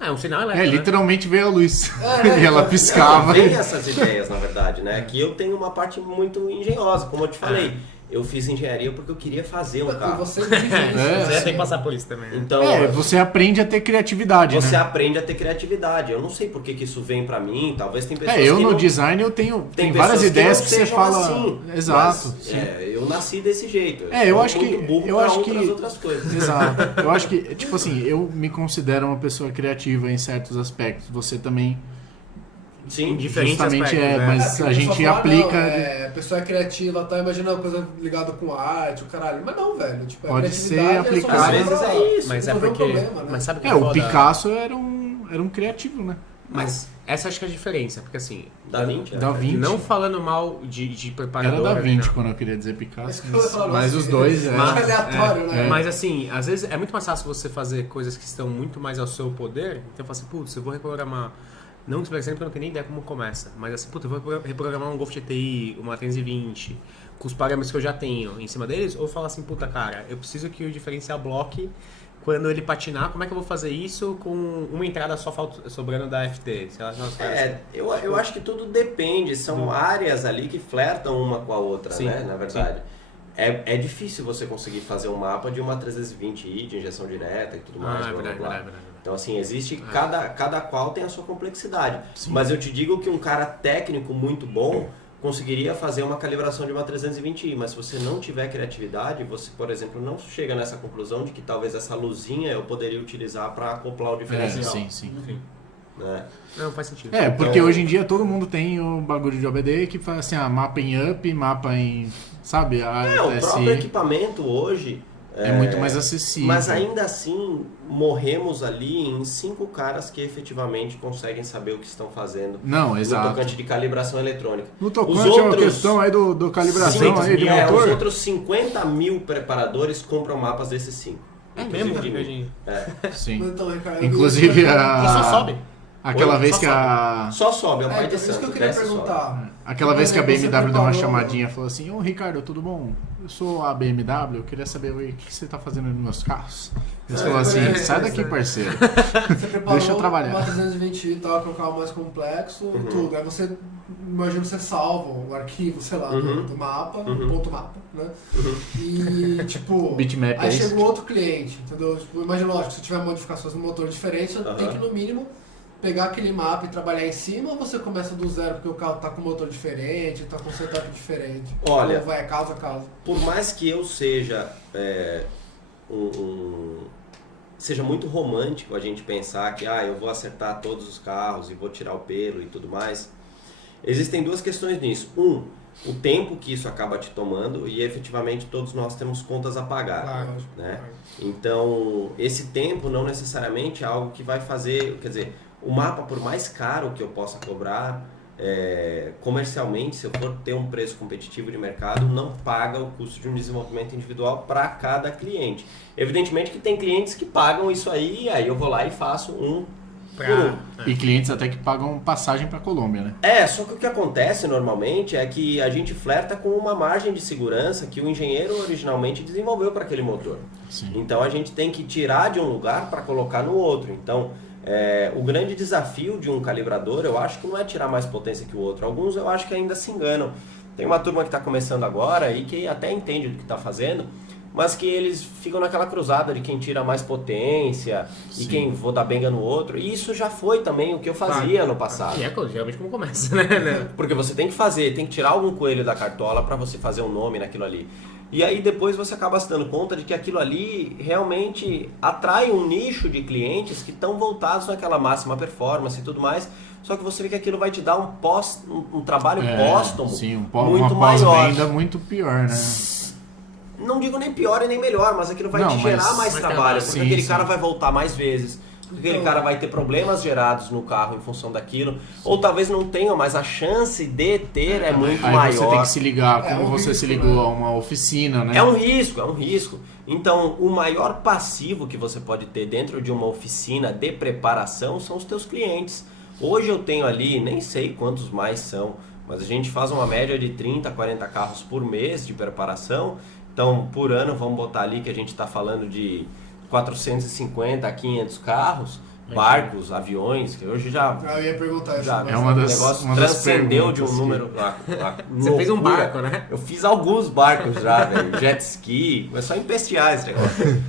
É um sinal elétrico, literalmente veio a luz. E ela piscava. Tem essas ideias, na verdade, né? Que eu tenho uma parte muito engenhosa, como eu te falei. eu fiz engenharia porque eu queria fazer um E carro. você vive isso. Você tem que passar por isso também. Né? Então, Você aprende a ter criatividade, você né? aprende a ter criatividade. Eu não sei por que isso vem pra mim, talvez tem pessoas Eu que no não... design eu tenho Tem várias pessoas ideias não que você sejam fala. assim, Exato. mas, sim. eu nasci desse jeito. Eu sou acho que- muito burro eu pra acho que- outras coisas. Exato. Eu acho que, tipo assim, eu me considero uma pessoa criativa em certos aspectos. Você também, Sim, Diferentes justamente aspectos, né? mas porque a pessoa gente fala, aplica. Não, a pessoa é criativa, tá? Imagina uma coisa ligada com arte, o caralho. Mas não, velho. Tipo, a Pode criatividade ser é aplicado. só Às vezes pra é isso. Mas é resolver um porque... problema, né? Mas sabe o que O foda? Picasso era um criativo, né? Mas essa acho que é a diferença, porque assim... Da Vinci. Da Vinci. Não falando mal de Era preparador... da Vinci não. quando eu queria dizer Picasso. Isso que eu ia falar, Mas nossa, os dois... Mas aleatório, né? Mas assim, às vezes é muito mais fácil você fazer coisas que estão muito mais ao seu poder. Então eu falo assim, putz, eu vou reprogramar... Não, por exemplo, eu não tenho nem ideia como começa. Mas assim, putz, eu vou reprogramar um Golf GTI, uma 320, com os parâmetros que eu já tenho em cima deles. Ou eu falo assim, puta cara, eu preciso que o diferencial bloque quando ele patinar. Como é que eu vou fazer isso com uma entrada só sobrando da FT? Sei lá, Eu acho que tudo depende. São áreas ali que flertam uma com a outra, Sim, né? Na verdade. É difícil você conseguir fazer um mapa de uma 320i de injeção direta e tudo mais. é blá, blá, blá. verdade. Então, assim, existe... Cada qual tem a sua complexidade. Mas eu te digo que um cara técnico muito bom conseguiria fazer uma calibração de uma 320i. Mas se você não tiver criatividade, você, por exemplo, não chega nessa conclusão de que talvez essa luzinha eu poderia utilizar para acoplar o diferencial. sim. Né? Não, faz sentido. Porque Então- hoje em dia todo mundo tem o bagulho de OBD que faz assim, mapa em up, mapa em... Sabe? O próprio equipamento hoje... é muito mais acessível. Mas ainda assim, morremos ali em 5 caras que efetivamente conseguem saber o que estão fazendo Não, no exato. tocante de calibração eletrônica. No tocante Os é uma outros- questão aí do calibração aí de Os motor. outros 50 mil preparadores compram mapas desses 5. É mesmo, de mim. Virgínia? Sim. Então, Ricardo, Inclusive E só sobe? aquela Oi? vez Só que a... Só sobe, é o pai então, de isso que eu santo, queria desce e sobe. perguntar. Aquela vez que a Você BMW deu uma preparou- chamadinha e falou assim, ô Ricardo, tudo bom? Eu sou a BMW, eu queria saber o que você tá fazendo nos meus carros. Eles falaram assim, sai daqui, parceiro. Você preparou Deixa eu trabalhar. uma 320 e tal, que é um carro mais complexo, tudo. Aí você, imagina você salva o arquivo, sei lá, do mapa, ponto mapa, né? E, tipo, Bitmap é aí isso? chega um outro cliente, entendeu? Tipo, imagina, lógico, se tiver modificações no motor diferente, você tem que, no mínimo, pegar aquele mapa e trabalhar em cima, ou você começa do zero porque o carro tá com motor diferente, tá com setup diferente? Olha- Ou vai causa a causa? Por mais que eu seja seja muito romântico a gente pensar que eu vou acertar todos os carros e vou tirar o pelo e tudo mais, existem duas questões nisso. O tempo que isso acaba te tomando e efetivamente todos nós temos contas a pagar. Claro. Né? Então, esse tempo não necessariamente é algo que vai fazer... Quer dizer, o mapa, por mais caro que eu possa cobrar, comercialmente, se eu for ter um preço competitivo de mercado, não paga o custo de um desenvolvimento individual para cada cliente. Evidentemente que tem clientes que pagam isso aí eu vou lá e faço um por um. E clientes até que pagam passagem pra Colômbia, né? Só que o que acontece normalmente é que a gente flerta com uma margem de segurança que o engenheiro originalmente desenvolveu para aquele motor. Sim. Então a gente tem que tirar de um lugar para colocar no outro. Então o grande desafio de um calibrador, eu acho que não é tirar mais potência que o outro. Alguns eu acho que ainda se enganam. Tem uma turma que está começando agora e que até entende do que está fazendo, mas que eles ficam naquela cruzada de quem tira mais potência e quem vou dar benga no outro. E isso já foi também o que eu fazia no passado. E geralmente como começa, né? Porque você tem que tirar algum coelho da cartola para você fazer um nome naquilo ali. E aí depois você acaba se dando conta de que aquilo ali realmente atrai um nicho de clientes que estão voltados naquela máxima performance e tudo mais. Só que você vê que aquilo vai te dar um trabalho póstumo Sim, muito uma maior. pós-venda muito pior, né? Não digo nem pior e nem melhor, mas aquilo vai Não, te mas- gerar mais mas trabalho. sim, Porque aquele sim. cara vai voltar mais vezes. Porque aquele cara vai ter problemas gerados no carro em função daquilo. Ou talvez não tenha, mas a chance de ter é muito Aí maior. você tem que se ligar como um você risco, se ligou né? a uma oficina, né? É um risco. Então, o maior passivo que você pode ter dentro de uma oficina de preparação são os teus clientes. Hoje eu tenho ali, nem sei quantos mais são, mas a gente faz uma média de 30, 40 carros por mês de preparação. Então, por ano, vamos botar ali que a gente está falando de 450 a 500 carros. barcos, aviões, que hoje já... Eu ia perguntar isso. Já, É uma das- o negócio uma das transcendeu de um perguntas que- número... Você fez um barco, né? Eu fiz alguns barcos já, velho. Jet ski, começou a empestear esse negócio.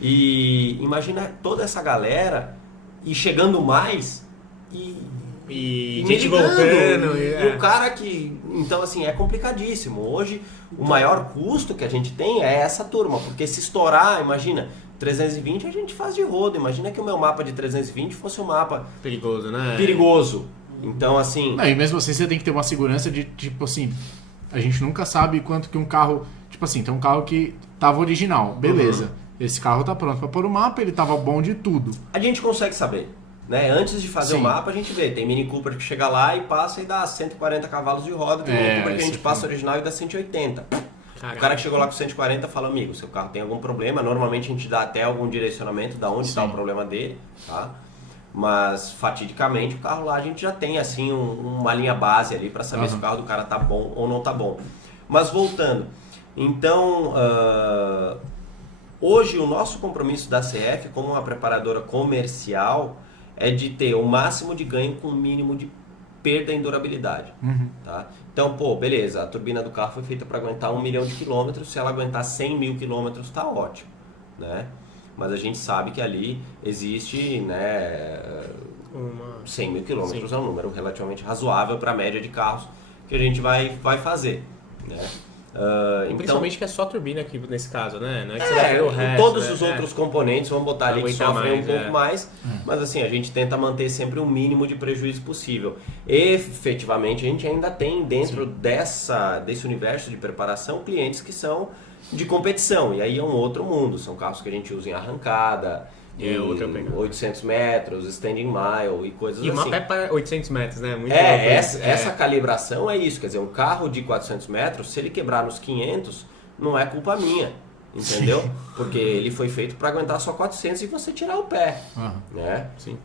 E imagina toda essa galera e chegando mais E me gente ligando, voltando. e o cara que... Então, assim, é complicadíssimo. Hoje, o maior custo que a gente tem é essa turma. Porque se estourar, imagina, 320 a gente faz de rodo. Imagina que o meu mapa de 320 fosse um mapa Perigoso, né? perigoso. Então, assim... Não, e mesmo assim você tem que ter uma segurança de, tipo assim, a gente nunca sabe quanto que um carro... Tipo assim, tem um carro que tava original, beleza. Esse carro tá pronto pra pôr o mapa, ele tava bom de tudo. A gente consegue saber, né? Antes de fazer Sim. o mapa, a gente vê. Tem Mini Cooper que chega lá e passa e dá 140 cavalos de roda. Tem Mini Cooper que a gente esse passa original e dá 180. Caramba. O cara que chegou lá com 140 fala, amigo, seu carro tem algum problema. Normalmente a gente dá até algum direcionamento de onde está o problema dele, tá? Mas, fatidicamente, o carro lá a gente já tem, assim, uma linha base ali para saber se o carro do cara tá bom ou não tá bom. Mas, voltando. Então, hoje o nosso compromisso da CF, como uma preparadora comercial, é de ter o máximo de ganho com o mínimo de perda em durabilidade. Tá? Então, pô, beleza, a turbina do carro foi feita para aguentar 1 milhão de quilômetros, se ela aguentar 100 mil quilômetros, tá ótimo, né? Mas a gente sabe que ali existe, né, 100 mil quilômetros é um número relativamente razoável para a média de carros que a gente vai fazer, né? Então, Principalmente que é só a turbina aqui nesse caso, né? Não é que você vai ver o resto, todos né? os outros componentes, vamos botar ali que Aguenta sofrem um mais, pouco mais, mas assim, a gente tenta manter sempre o mínimo de prejuízo possível. Efetivamente, a gente ainda tem dentro desse universo de preparação clientes que são de competição, e aí é um outro mundo, são carros que a gente usa em arrancada, É outra pegada. 800 metros, standing mile e coisas E o assim. mapa é para 800 metros, né? Muito louco isso. Essa calibração é isso, quer dizer, um carro de 400 metros, se ele quebrar nos 500, não é culpa minha, entendeu? Porque ele foi feito para aguentar só 400 e você tirar o pé, né? Sim.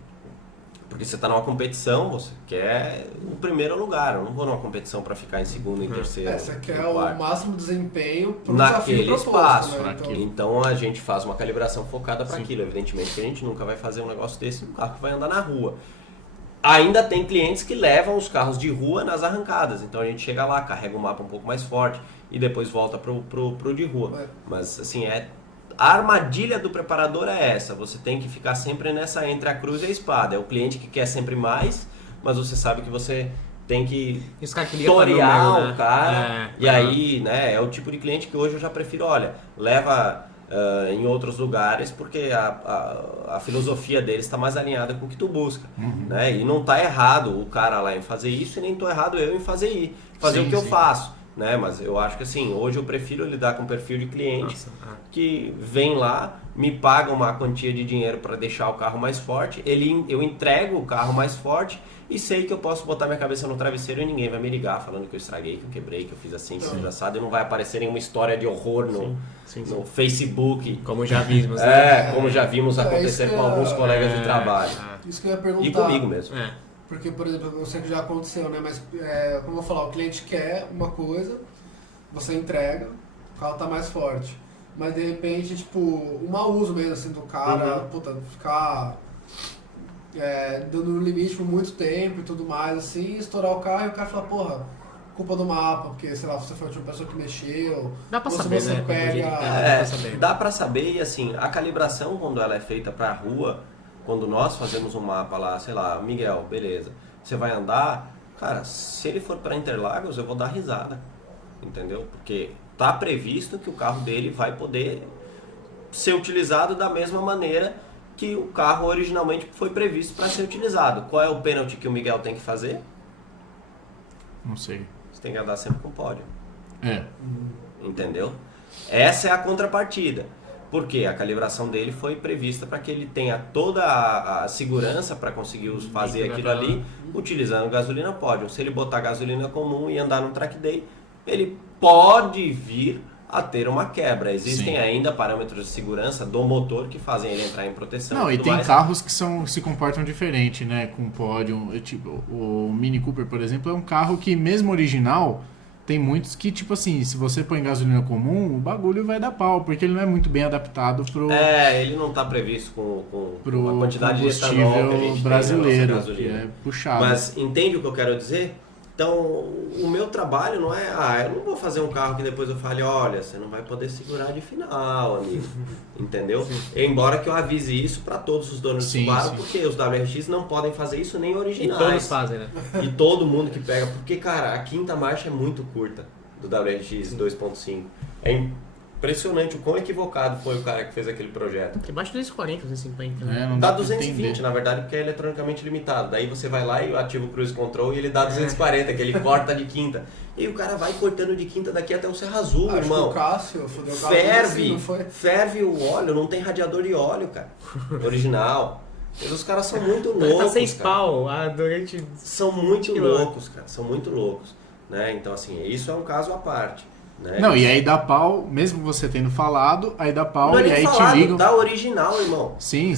Porque você está numa competição, você quer o primeiro lugar, eu não vou numa competição para ficar em segundo, em terceiro, Você quer em o quarto. máximo desempenho pro desafio Naquele proposto, espaço. né? Então a gente faz uma calibração focada para aquilo. Evidentemente que a gente nunca vai fazer um negócio desse num carro que vai andar na rua. Ainda tem clientes que levam os carros de rua nas arrancadas. Então a gente chega lá, carrega o mapa um pouco mais forte e depois volta pro de rua. Mas assim, a armadilha do preparador é essa. Você tem que ficar sempre nessa entre a cruz e a espada. É o cliente que quer sempre mais, mas você sabe que você tem que E os caras que ligam pra torear número, né? o cara. E aí, né, é o tipo de cliente que hoje eu já prefiro, olha, leva em outros lugares, porque a filosofia deles está mais alinhada com o que tu busca, né? E não tá errado o cara lá em fazer isso e nem tô errado eu em fazer Sim, o que eu sim. faço, né? Mas eu acho que assim, hoje eu prefiro lidar com um perfil de cliente que vem lá, me paga uma quantia de dinheiro para deixar o carro mais forte, eu entrego o carro mais forte e sei que eu posso botar minha cabeça no travesseiro e ninguém vai me ligar falando que eu estraguei, que eu quebrei, que eu fiz assim, que eu fiz assado, e não vai aparecer nenhuma história de horror no Facebook. Como já vimos, né? Como já vimos acontecer isso que com alguns colegas de trabalho. Isso que eu ia perguntar. E comigo mesmo. Porque, por exemplo, eu sei que já aconteceu, né? Mas, como eu vou falar, o cliente quer uma coisa, você entrega, o carro tá mais forte. Mas, de repente, tipo, um mau uso mesmo, assim, do cara, puta, ficar dando no limite por muito tempo e tudo mais, assim, estourar o carro e o cara fala, porra, culpa do mapa, porque, sei lá, você foi a última pessoa que mexeu. Dá pra ou se saber, você né? pega... Dá pra saber, e assim, a calibração quando ela é feita pra rua, quando nós fazemos um mapa lá, sei lá, Miguel, beleza, você vai andar, cara, se ele for pra Interlagos, eu vou dar risada, entendeu? Porque tá previsto que o carro dele vai poder ser utilizado da mesma maneira que o carro originalmente foi previsto para ser utilizado. Qual é o pênalti que o Miguel tem que fazer? Não sei. Você tem que andar sempre com pódio. É. Entendeu? Essa é a contrapartida. Porque a calibração dele foi prevista para que ele tenha toda a segurança para conseguir fazer aquilo ali utilizando gasolina pódio. Se ele botar gasolina comum e andar no track day, ele pode vir a ter uma quebra. Existem ainda parâmetros de segurança do motor que fazem ele entrar em proteção. Não, e tudo tem mais. carros que se comportam diferente, né? Com pódio. Tipo, o Mini Cooper, por exemplo, é um carro que, mesmo original, tem muitos que, tipo assim, se você põe gasolina comum, o bagulho vai dar pau, porque ele não é muito bem adaptado pro... ele não tá previsto com pro a quantidade de etanol que a combustível gente brasileiro, tem na nossa que gasolina. é puxado. Mas entende o que eu quero dizer? Então, o meu trabalho não é, eu não vou fazer um carro que depois eu fale, olha, você não vai poder segurar de final, amigo. Entendeu? Embora que eu avise isso para todos os donos de Subaru, porque os WRX não podem fazer isso nem originais. E todos fazem, né? E todo mundo que pega, porque, cara, a quinta marcha é muito curta do WRX 2.5. É impressionante o quão equivocado foi o cara que fez aquele projeto. Abaixo de 240, 250. Né? Não Dá pra 220, entender. na verdade, porque é eletronicamente limitado. Daí você vai lá e ativa o Cruise Control e ele dá 240, que ele corta de quinta. E aí o cara vai cortando de quinta daqui até o Serra Azul, Acho irmão. que o Cássio fudeu o carro assim, não foi? Ferve o óleo, não tem radiador de óleo, cara. Original. Os caras são muito Tá loucos, 6 cara. pau durante... São muito quilômetros. loucos, cara. São muito loucos. Né? Então, assim, isso é um caso à parte. Né? Não, e aí dá pau, mesmo você tendo falado, aí dá pau Não é e nem aí falado, te ligam. dá original, irmão. Sim.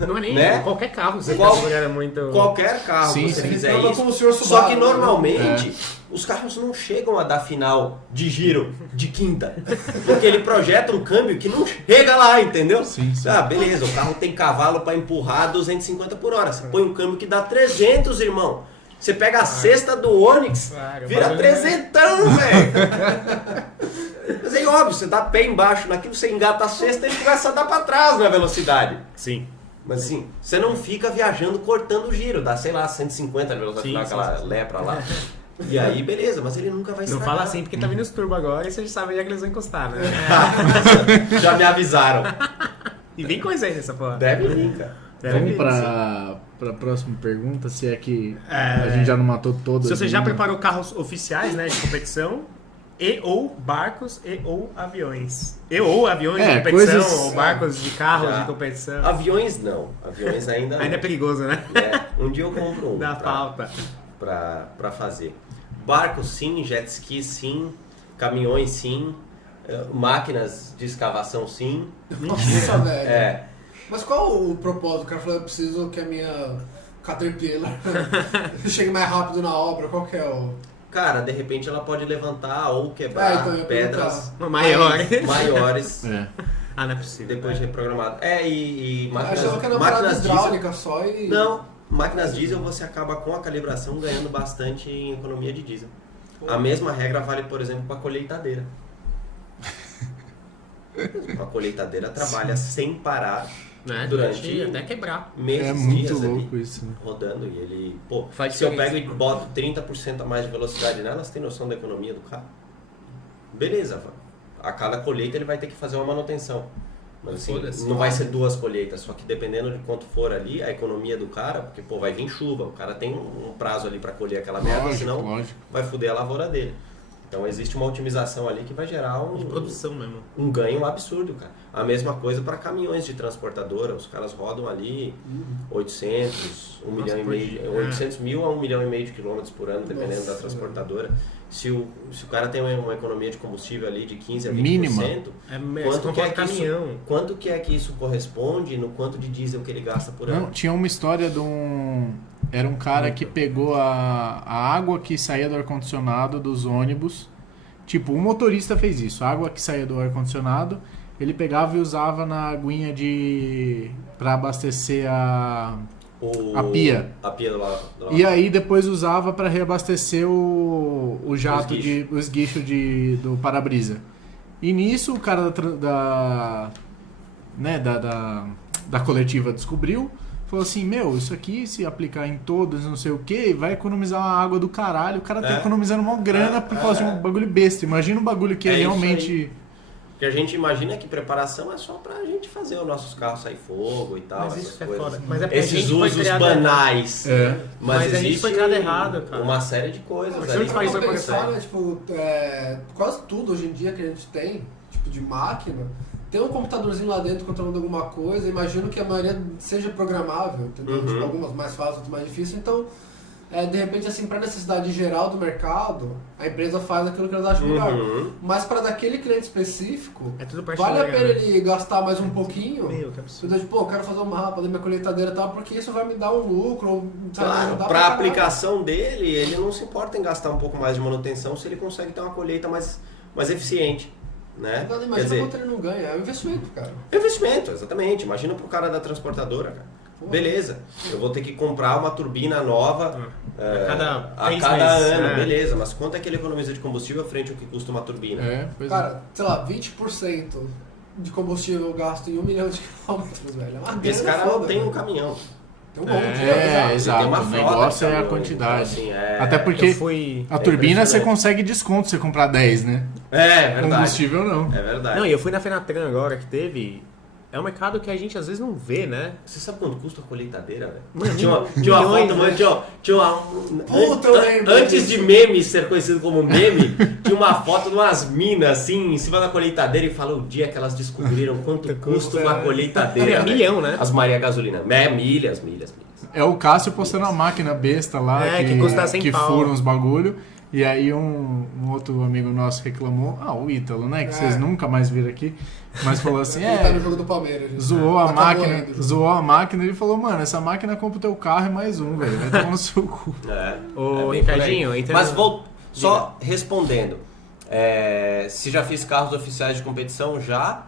Não é nem Né? qualquer carro, você Qual- considera muito... Qualquer carro Sim, que você sim. fizer Então, isso. como o senhor Só Subaru, que né? normalmente os carros não chegam a dar final de giro de quinta. Porque ele projeta um câmbio que não chega lá, entendeu? Sim. Ah, beleza, o carro tem cavalo para empurrar 250 por hora. Você põe um câmbio que dá 300, irmão. Você pega a cesta do Onix, Claro, vira bagulho- 300, velho. Mas é óbvio, você dá pé embaixo naquilo, você engata a cesta e ele começa a dar para trás na velocidade. Sim. Mas assim, você não fica viajando cortando o giro, dá, sei lá, 150 velocidade, Sim, aquela sim. lepra lá. E aí, beleza, mas ele nunca vai Não estragar. fala assim porque tá vindo os turbo agora e você já sabe onde é que eles vão encostar, né? Já me avisaram. E vem coisa aí nessa porra. Deve vir, cara. Deve Vamos vir, pra próxima pergunta, se é que a gente já não matou todas. Se você já ainda. preparou carros oficiais, né, de competição, e ou barcos e ou aviões. E ou aviões de competição, coisas- ou barcos de carros Já. de competição. Aviões não. Aviões ainda não. Ainda é perigoso, né? Um dia eu compro um Dá pra, falta. pra fazer. Barcos sim, jet ski sim, caminhões sim, máquinas de escavação sim. Nossa, velho. É. Mas qual o propósito? O cara falou, eu preciso que a minha Caterpillar chegue mais rápido na obra. Qual que é o... Cara, de repente ela pode levantar ou quebrar então eu ia pedras Maior. maiores É. Ah, não é possível. depois de reprogramado. E máquinas, Achava que era uma parada máquinas diesel. hidráulica só e... Não, máquinas diesel você acaba com a calibração ganhando bastante em economia de diesel. A mesma regra vale, por exemplo, para a colheitadeira. A colheitadeira trabalha sem parar Né? durante até quebrar. meses, É muito dias louco ali, isso, né? rodando. E ele, pô, Faz se eu diferença. pego e boto 30% a mais de velocidade nela, você tem noção da economia do carro? Beleza, a cada colheita ele vai ter que fazer uma manutenção. Mas assim, Foda-se. não vai ser 2 colheitas, só que dependendo de quanto for ali, a economia do cara, porque pô, vai vir chuva, o cara tem um prazo ali para colher aquela merda, Lógico, senão lógico. vai foder a lavoura dele. Então existe uma otimização ali que vai gerar De produção mesmo. um ganho absurdo, cara. A mesma coisa para caminhões de transportadora, os caras rodam ali 800, 1 milhão e por meio, dia. 800 mil a 1 milhão e meio de quilômetros por ano, dependendo Nossa. da transportadora. Se o cara tem uma economia de combustível ali de 15 a 20%, Mínima. quanto que, é que caminhão. isso, quanto que é que isso corresponde no quanto de diesel que ele gasta por Não, ano? tinha uma história de um... Era um cara que pegou a água que saía do ar-condicionado dos ônibus. Tipo, um motorista fez isso. A água que saía do ar-condicionado, ele pegava e usava na aguinha pra abastecer a pia. A pia do lado. E aí depois usava para reabastecer o jato, o esguicho do para-brisa. E nisso o cara da coletiva descobriu, falou assim, meu, isso aqui se aplicar em todos, não sei o que, vai economizar uma água do caralho. O cara tá economizando uma grana por causa de um bagulho besta. Imagina um bagulho que é isso realmente... O que a gente imagina é que preparação é só pra gente fazer os nossos carros sair fogo e tal, Mas essas isso é coisas. foda. Mas é porque a Esses gente foi usos criado banais. É. Mas a gente existe foi criado errado, cara. uma série de coisas Mas ali. onde faz que isso acontecem. acontecer? Né, tipo, quase tudo hoje em dia que a gente tem, tipo de máquina, tem um computadorzinho lá dentro controlando alguma coisa. Imagino que a maioria seja programável, entendeu? Uhum. Tipo, algumas mais fáceis, outras mais difíceis. Então, de repente, assim, para necessidade geral do mercado, a empresa faz aquilo que eles acham melhor. Mas para daquele cliente específico, É tudo parte vale a legal, pena né? ele gastar mais um pouquinho. Meu, que absurdo. Então, tipo, eu quero fazer um mapa da minha colheitadeira e tal, porque isso vai me dar um lucro, sabe? Claro, Ajudar para a caralho. aplicação dele, ele não se importa em gastar um pouco mais de manutenção se ele consegue ter uma colheita mais eficiente. Né? Então, Quer imagina dizer, quanto ele não ganha, é um investimento, cara. investimento, exatamente. Imagina pro cara da transportadora, cara. Pô. Beleza, eu vou ter que comprar uma turbina nova A a cada cada 3 meses, ano, né? beleza, mas quanto é que ele economiza de combustível frente ao que custa uma turbina? Pois Cara, sei lá, 20% de combustível gasto em 1 milhão de quilômetros, velho. É uma Esse grana cara não foda, tem um velho. caminhão. Tem um monte, exato. Tem uma O frota negócio de é a caminhão, quantidade. então, assim, Até porque Eu fui... a turbina você impressionante. consegue desconto se você comprar 10, né? É verdade. Combustível não. É verdade. Não, e eu fui na Fenatran agora que teve... É um mercado que a gente às vezes não vê, né? Você sabe quanto custa a colheitadeira, velho? Mano, Tinha uma milhões, foto, né? mano, tinha uma... Puta, eu lembro Antes disso. de meme ser conhecido como meme, tinha uma foto de umas minas, assim, em cima da colheitadeira e fala o dia que elas descobriram quanto custa uma colheitadeira. É, velho. milhão, né? As Maria Gasolina. milhas. É o Cássio postando a máquina besta lá, Que custa 100 que pau. fura uns bagulho. E aí um outro amigo nosso reclamou, o Ítalo, né? Que vocês nunca mais viram aqui. Mas falou assim, Ele tá no jogo do Palmeiras. gente. zoou a Acabou máquina, ainda. zoou a máquina e ele falou, mano, essa máquina compra o teu carro e mais um, velho. Vai tomar no seu cu. Ô, bem Ricardinho, por aí. entrando- Mas só respondendo, se já fiz carros oficiais de competição, já.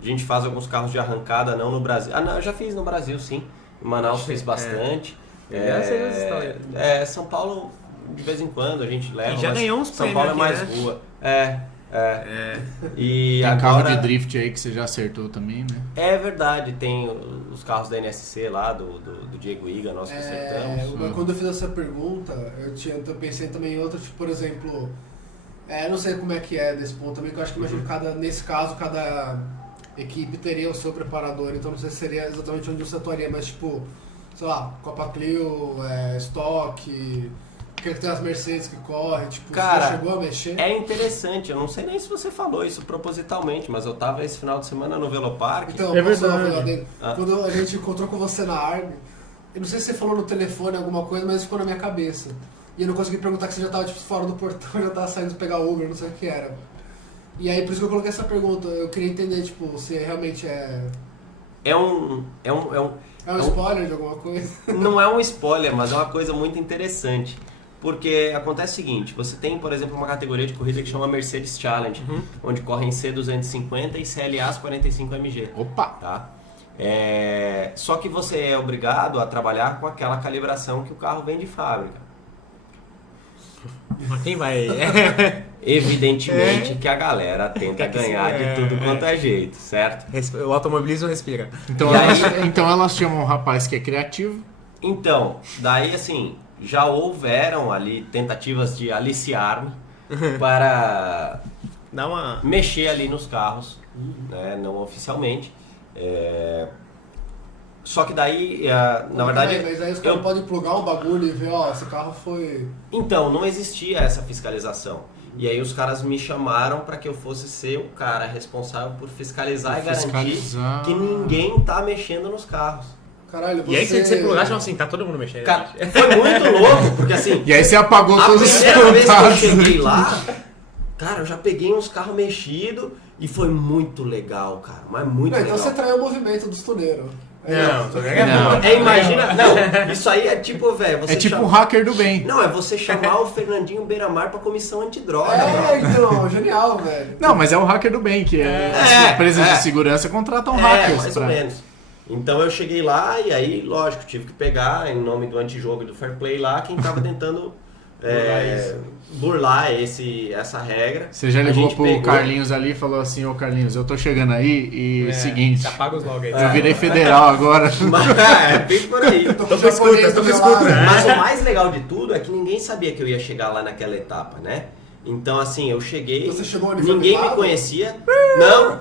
A gente faz alguns carros de arrancada, não no Brasil. Ah, não, eu já fiz no Brasil, sim. Em Manaus fiz bastante. Já sei as histórias. São Paulo, de vez em quando, a gente leva. E já mas ganhou uns São prêmios Paulo é aqui, mais né? rua. E Tem agora... carro de drift aí que você já acertou também, né? É verdade, tem os carros da NSC lá, do Diego Iga, nós que acertamos. Mas quando eu fiz essa pergunta, eu pensei também em outra, tipo, por exemplo, eu não sei como é que é desse ponto também, que eu acho que imagino que nesse caso cada equipe teria o seu preparador, então não sei se seria exatamente onde você atuaria, mas tipo, sei lá, Copa Clio, Stock, que tem as Mercedes que correm, tipo, Cara, você chegou a mexer? É interessante, eu não sei nem se você falou isso propositalmente, mas eu tava esse final de semana no Velopark. Então, É posso dar uma verdade. coisa dentro? Quando a gente encontrou com você na ARG, eu não sei se você falou no telefone alguma coisa, mas ficou na minha cabeça. E eu não consegui perguntar que você já tava tipo, fora do portão, já tava saindo pegar Uber, não sei o que era. E aí por isso que eu coloquei essa pergunta, eu queria entender, tipo, se realmente É um spoiler de alguma coisa. não é um spoiler, mas é uma coisa muito interessante. Porque acontece o seguinte, você tem, por exemplo, uma categoria de corrida que chama Mercedes Challenge, onde correm C250 e CLAs 45MG. Opa! Tá? Só que você é obrigado a trabalhar com aquela calibração que o carro vem de fábrica. Mas quem vai... Evidentemente que a galera tenta ganhar de tudo quanto é jeito, certo? O automobilismo respira. Então, E aí- então elas chamam um rapaz que é criativo. Então, daí assim, já houveram ali tentativas de aliciar-me para Dá uma... mexer ali nos carros, né, não oficialmente. Só que daí, na verdade... Mas aí os caras podem plugar um bagulho e ver, ó, esse carro foi... Então, não existia essa fiscalização. E aí os caras me chamaram para que eu fosse ser o cara responsável por fiscalizar e garantir Fiscalizar. que ninguém tá mexendo nos carros. Caralho, você... E aí você plugar, tipo assim, tá todo mundo mexendo. Cara, foi muito louco, porque assim... E aí você apagou A todos os primeira vez que eu contatos. cheguei lá, cara, eu já peguei uns carros mexidos e foi muito legal, cara. Mas muito Não, então legal. você traiu o movimento dos tuneiros. Não, tô Não. Imagina... Não, isso aí é tipo, velho, você É tipo um chama- hacker do bem. Não, é você chamar o Fernandinho Beiramar pra comissão antidroga, É, mano. então, genial, velho. Não, mas é um hacker do bem, que as empresas de segurança contratam hackers. mais pra... ou menos. Então eu cheguei lá e aí, lógico, tive que pegar em nome do antijogo e do fair play lá quem tava tentando burlar essa regra. Você já A ligou gente pro pegou- Carlinhos ali e falou assim, ô Carlinhos, eu tô chegando aí e seguinte, Apaga os logo aí. eu virei federal agora. Mas, bem por aí. Tô com escuta, tô com escuta. Mas o mais legal de tudo é que ninguém sabia que eu ia chegar lá naquela etapa, né? Então assim, eu cheguei, Você chegou ninguém me uniformizado? conhecia. Não,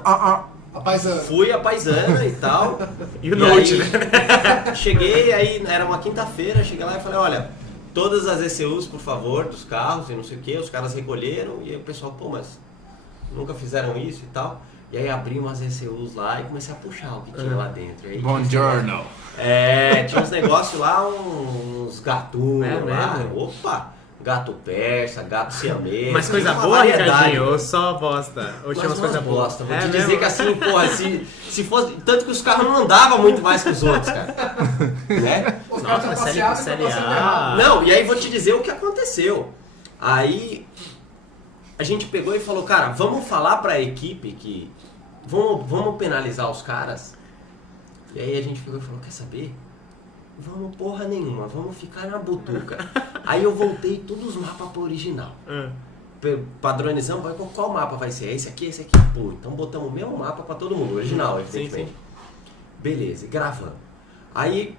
Rapaz, fui a paisana e tal. E o Note, aí, né? Cheguei, aí era uma quinta-feira, cheguei lá e falei, olha, todas as ECUs, por favor, dos carros e não sei o que, os caras recolheram e aí o pessoal, pô, mas nunca fizeram isso e tal. E aí abri umas ECUs lá e comecei a puxar o que tinha lá dentro. Aí, Buongiorno. tinha uns negócios lá, uns gatunos lá. mesmo? Opa! Gato persa, gato siamês. Mas coisa uma boa, variedade. Ricardinho? Ou só bosta? Ou tinha umas coisas boas? Bosta. Vou É te mesmo? dizer que assim, porra, se fosse... Tanto que os carros não andavam muito mais que os outros, cara. Né? Os Nossa, caras mas passeavam e Série estão passando A. errado. Não, e aí vou te dizer o que aconteceu. Aí a gente pegou e falou, cara, vamos falar pra equipe que... Vamos penalizar os caras. E aí a gente pegou e falou, quer saber? Vamos porra nenhuma, vamos ficar na butuca. Aí eu voltei todos os mapas pro original. Padronizamos, qual mapa vai ser? Esse aqui. Pô, então botamos o mesmo mapa pra todo mundo, original, evidentemente. Sim. Beleza, e gravando. Aí,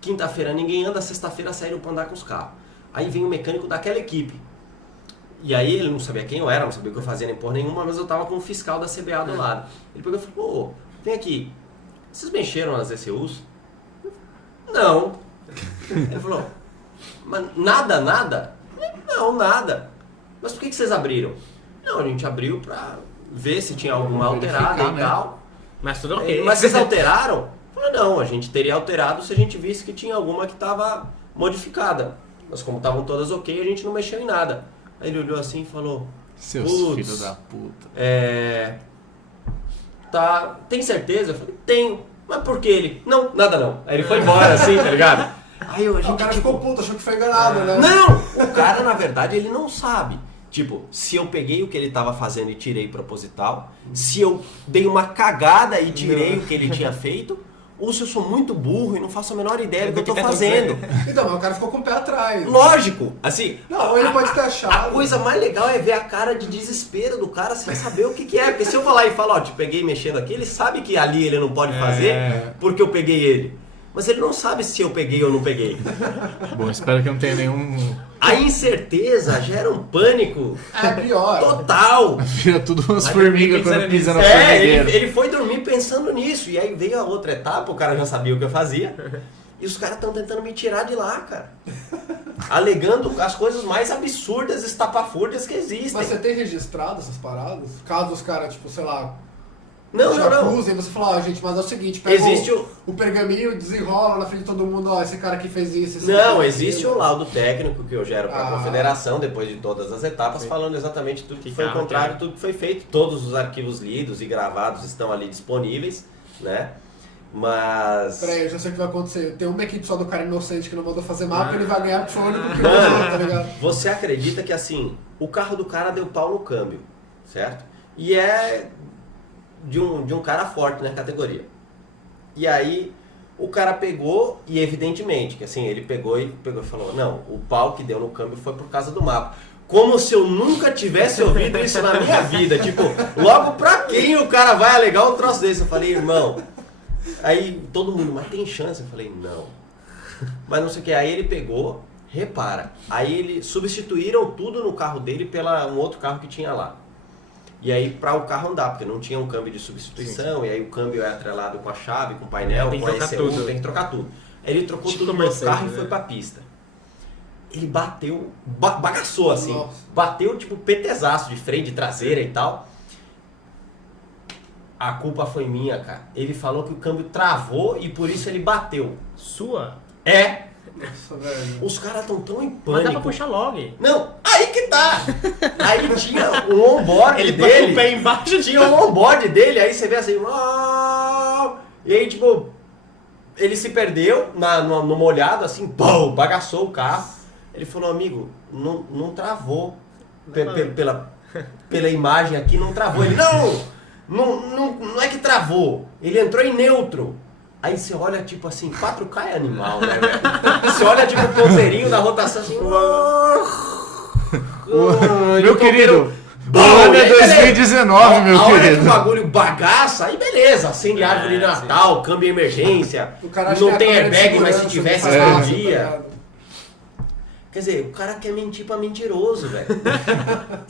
quinta-feira ninguém anda, sexta-feira saíram pra andar com os carros. Aí vem o mecânico daquela equipe. E aí ele não sabia quem eu era, não sabia o que eu fazia nem porra nenhuma, mas eu tava com o fiscal da CBA do lado. Ele pegou e falou, pô, vem aqui, vocês mexeram nas ECUs? Não. Ele falou, mas nada? Não, nada. Mas por que vocês abriram? Não, a gente abriu pra ver se tinha alguma alterada e tal. Mas tudo ok. Mas vocês alteraram? Eu falei, não, a gente teria alterado se a gente visse que tinha alguma que estava modificada. Mas como estavam todas ok, a gente não mexeu em nada. Aí ele olhou assim e falou, Seus "Putz, filhos da puta. Tá, tem certeza? Eu falei, tenho. Mas por que ele? Não, nada não. Aí ele foi embora assim, tá ligado? Aí a gente O cara tipo, ficou puto, achou que foi enganado, né? não! O cara, na verdade, ele não sabe. Tipo, se eu peguei o que ele tava fazendo e tirei proposital, se eu dei uma cagada e tirei o que ele tinha feito, ou se eu sou muito burro e não faço a menor ideia do que eu tô fazendo. Então, mas o cara ficou com o pé atrás. Lógico! Assim, Não, ele pode ter a achado. coisa mais legal é ver a cara de desespero do cara sem saber o que é. Porque se eu falar e falar, ó, te peguei mexendo aqui, ele sabe que ali ele não pode fazer porque eu peguei ele. Mas ele não sabe se eu peguei ou não peguei. Bom, espero que não tenha nenhum... A incerteza gera um pânico É pior. total. Vira tudo umas Mas formigas pensando quando pisa na É, formigueira. ele foi dormir pensando nisso. E aí veio a outra etapa, o cara já sabia o que eu fazia. E os caras estão tentando me tirar de lá, cara. Alegando as coisas mais absurdas, estapafúrdias que existem. Mas você tem registrado essas paradas? Caso os caras, tipo, sei lá, Não, te não, não. acusem, você fala, ó, gente, mas é o seguinte, pega Existe o pergaminho, desenrola na frente de todo mundo, ó, esse cara aqui fez isso, esse Não, cara existe aquilo. um laudo técnico que eu gero para a Ah. confederação depois de todas as etapas, falando exatamente tudo que foi carro encontrado, que é. tudo que foi feito. Todos os arquivos lidos e gravados estão ali disponíveis, né? Mas... Peraí, eu já sei o que vai acontecer. Tem uma equipe só do cara inocente que não mandou fazer mapa, ele vai ganhar porque foi o único que Mano, usou, tá ligado? você acredita que assim, o carro do cara deu pau no câmbio, certo? E é de um cara forte na categoria. E aí o cara pegou e evidentemente, que assim, ele pegou e falou, não, o pau que deu no câmbio foi por causa do mapa. Como se eu nunca tivesse ouvido isso na minha vida. Tipo, logo pra quem o cara vai alegar um troço desse? Eu falei, irmão. Aí todo mundo, mas tem chance? Eu falei, não. Mas não sei o que. Aí ele pegou, repara. Aí eles substituíram tudo no carro dele pela um outro carro que tinha lá. E aí para o carro andar, porque não tinha um câmbio de substituição, e aí o câmbio é atrelado com a chave, com o painel, Tem que com a trocar ECU, tudo. tem que trocar tudo. Aí ele trocou Tipo tudo no outro Mercedes, carro e né? foi pra pista. Ele bateu, bagaçou assim, Nossa. bateu tipo petezaço de freio de traseira e tal. A culpa foi minha, cara. Ele falou que o câmbio travou e por isso ele bateu. Sua? É, Nossa, velho. os caras estão tão em Mas dá pânico. pra puxar logo. Não, aí que tá. Aí tinha um onboard Ele dele. tá com o pé embaixo. Tinha um onboard dele, aí você vê assim, "Uau!" E aí tipo, ele se perdeu no molhado, assim, pum, bagaçou o carro. Ele falou, amigo, não travou. Pela imagem aqui, não travou. Ele, não é que travou. Ele entrou em neutro. Aí você olha, tipo assim, 4K é animal, né, velho? Você olha, tipo, o ponteirinho da rotação, assim... Meu querido, Bom, o ano e é aí, beleza. 2019, meu A hora que querido. o bagulho bagaça, aí beleza, acende árvore de Natal, câmbio de emergência, O cara acha não que tem a câmera de airbag, mas se segurança tivesse, não faz nada, explodia. tá ligado? Quer dizer, o cara quer mentir pra mentiroso, velho.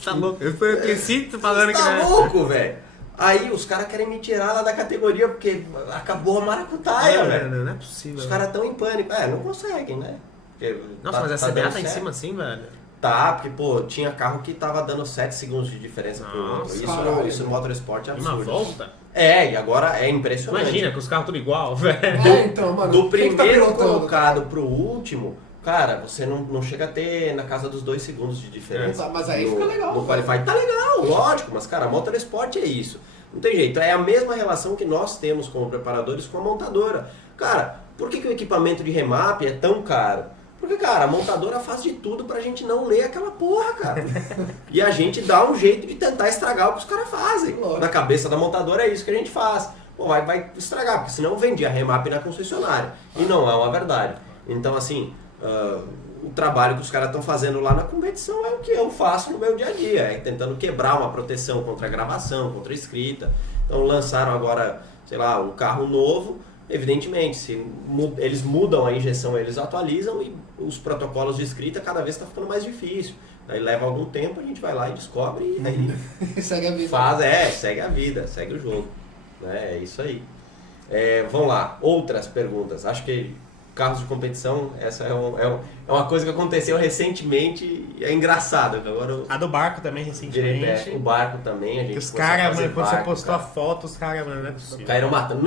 Tá louco. Eu esqueci falando que Tá não é. louco, velho. Aí os caras querem me tirar lá da categoria porque acabou a maracutaia, velho. Não é possível. Os caras tão em pânico. É, não conseguem, né? Porque Nossa, mas a CBA tá em dando certo. cima assim, velho? Tá, porque, pô, tinha carro que tava dando 7 segundos de diferença pro outro. Isso no motorsport é absurdo. Uma volta? E agora é impressionante. Imagina, com os carros tudo igual, velho. Então, mano. Do quem que tá primeiro pilotando? colocado pro último, cara, você não chega a ter na casa dos 2 segundos de diferença. Mas aí fica legal. No Qualify tá legal, lógico, mas, cara, motorsport é isso. Não tem jeito, é a mesma relação que nós temos como preparadores com a montadora. Cara, por que o equipamento de remap é tão caro? Porque, cara, a montadora faz de tudo pra gente não ler aquela porra, cara. E a gente dá um jeito de tentar estragar o que os caras fazem. Lógico. Na cabeça da montadora é isso que a gente faz. Pô, vai estragar, porque senão vendia remap na concessionária. E não é uma verdade. Então, assim, o trabalho que os caras estão fazendo lá na competição é o que eu faço no meu dia a dia. É tentando quebrar uma proteção contra a gravação, contra a escrita. Então lançaram agora, sei lá, um carro novo. Evidentemente, se eles mudam a injeção, eles atualizam e os protocolos de escrita cada vez está ficando mais difícil. Aí leva algum tempo, a gente vai lá e descobre e aí Segue a vida. segue a vida, segue o jogo. Né? É isso aí. Vamos lá, outras perguntas. Acho que carros de competição, essa é uma coisa que aconteceu recentemente e é engraçado. Agora A do barco também, recentemente. o barco também, a gente Que os começou a caras, fazer mano, quando você barco, postou a cara. foto, os caras, mano, não é possível. Caíram matando.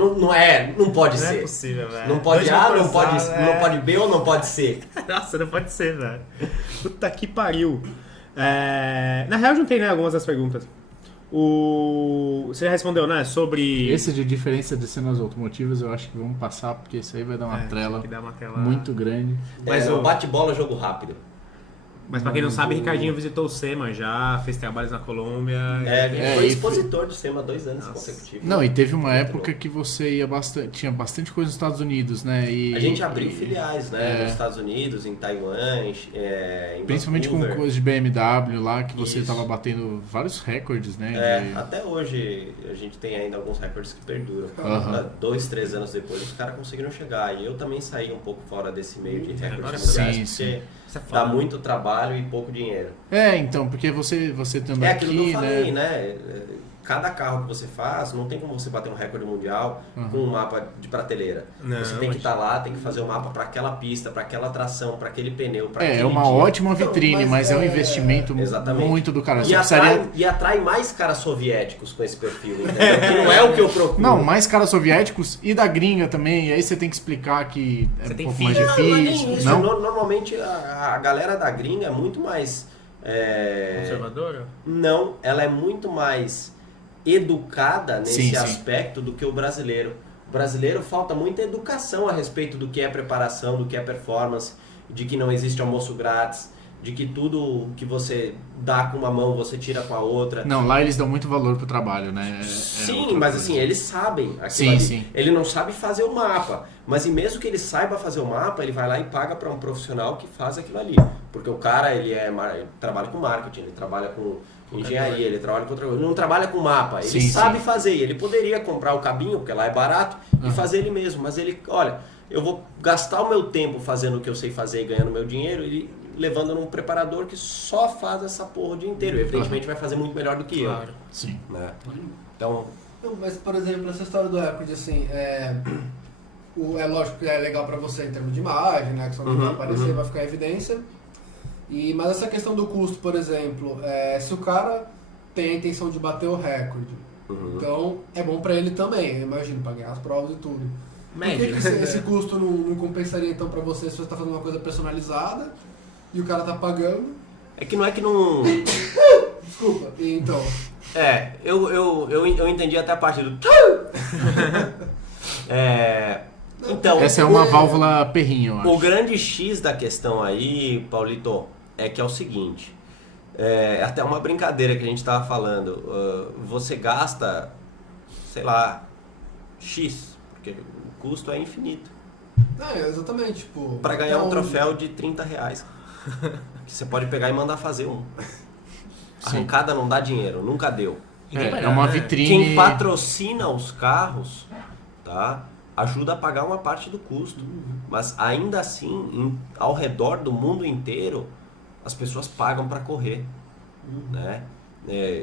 Não pode Não ser. é possível, velho. Não pode Dois A, não motorizados, não pode B ou não pode C. Nossa, não pode ser, velho. Puta que pariu. Na real, eu juntei, né, algumas das perguntas. Você já respondeu, né, sobre... Esse de diferença de cenas automotivas eu acho que vamos passar, porque isso aí vai dar uma trela que dá uma tela... muito grande. Mas o bate-bola é jogo rápido. Mas pra quem não sabe, Ricardinho visitou o SEMA já, fez trabalhos na Colômbia. Foi e expositor do SEMA 2 anos consecutivos. Não, e teve uma Muito época bom. que você ia bastante, tinha bastante coisa nos Estados Unidos, né? A gente abriu filiais, né? Nos Estados Unidos, em Taiwan, em principalmente com Vancouver. coisas de BMW lá, que você Isso. tava batendo vários recordes, né? Até hoje a gente tem ainda alguns recordes que perduram. Aham. 2, 3 anos depois os caras conseguiram chegar. E eu também saí um pouco fora desse meio de Agora recordes sim, mundiais, sim. porque Isso é dá foda. muito trabalho e pouco dinheiro. Então, porque você estando É aquilo aqui, que eu falei, né? né? Cada carro que você faz, não tem como você bater um recorde mundial com um mapa de prateleira. Não, você tem que estar lá, tem que fazer o mapa para aquela pista, para aquela tração, para aquele pneu, para aquele É uma dia. ótima vitrine, Então, mas mas é um investimento Exatamente. muito do cara. E Você atrai, precisaria... e atrai mais caras soviéticos com esse perfil, entendeu? Que não é o que eu procuro. Não, mais caras soviéticos e da gringa também, e aí você tem que explicar que é Você um tem pouco filho. mais Não, não é nem difícil. isso. Não? Normalmente a galera da gringa é muito mais... Conservadora? Não, ela é muito mais educada nesse Sim, sim. aspecto do que o brasileiro. O brasileiro falta muita educação a respeito do que é preparação, do que é performance, de que não existe almoço grátis, de que tudo que você dá com uma mão você tira com a outra. Não, lá eles dão muito valor pro trabalho, né? Sim, outra mas coisa. assim, eles sabem aquilo Sim, ali. sim. Ele não sabe fazer o mapa, mas e mesmo que ele saiba fazer o mapa, ele vai lá e paga para um profissional que faz aquilo ali. Porque o cara, ele trabalha com marketing, ele trabalha com engenharia, ele trabalha com outra coisa. Ele não trabalha com mapa, ele Sim, sabe sim. fazer. Ele poderia comprar o cabinho, porque lá é barato, e fazer ele mesmo. Mas ele, olha, eu vou gastar o meu tempo fazendo o que eu sei fazer e ganhando meu dinheiro, e levando num preparador que só faz essa porra o dia inteiro. Evidentemente vai fazer muito melhor do que Claro. Sim. eu. Né? Então, Não, mas, por exemplo, essa história do recorde, assim, é lógico que é legal pra você em termos de imagem, né? Que só não vai aparecer, vai ficar em evidência. Mas essa questão do custo, por exemplo, se o cara tem a intenção de bater o recorde, então é bom pra ele também, eu imagino, pra ganhar as provas e tudo. Médio. Por que esse custo não compensaria então pra você se você tá fazendo uma coisa personalizada e o cara tá pagando? é que não... Desculpa, e então... Eu entendi até a parte do... Então, Essa é uma válvula perrinho, eu acho. o grande X da questão aí, Paulito, é que é o seguinte, até uma brincadeira que a gente estava falando, você gasta, sei lá, X, porque o custo é infinito, exatamente, tipo... para ganhar um então, troféu de R$30, que você pode pegar e mandar fazer um. Arrancada não dá dinheiro, nunca deu. É uma vitrine. Quem patrocina os carros, tá, ajuda a pagar uma parte do custo. Mas ainda assim, ao redor do mundo inteiro, as pessoas pagam para correr. Né?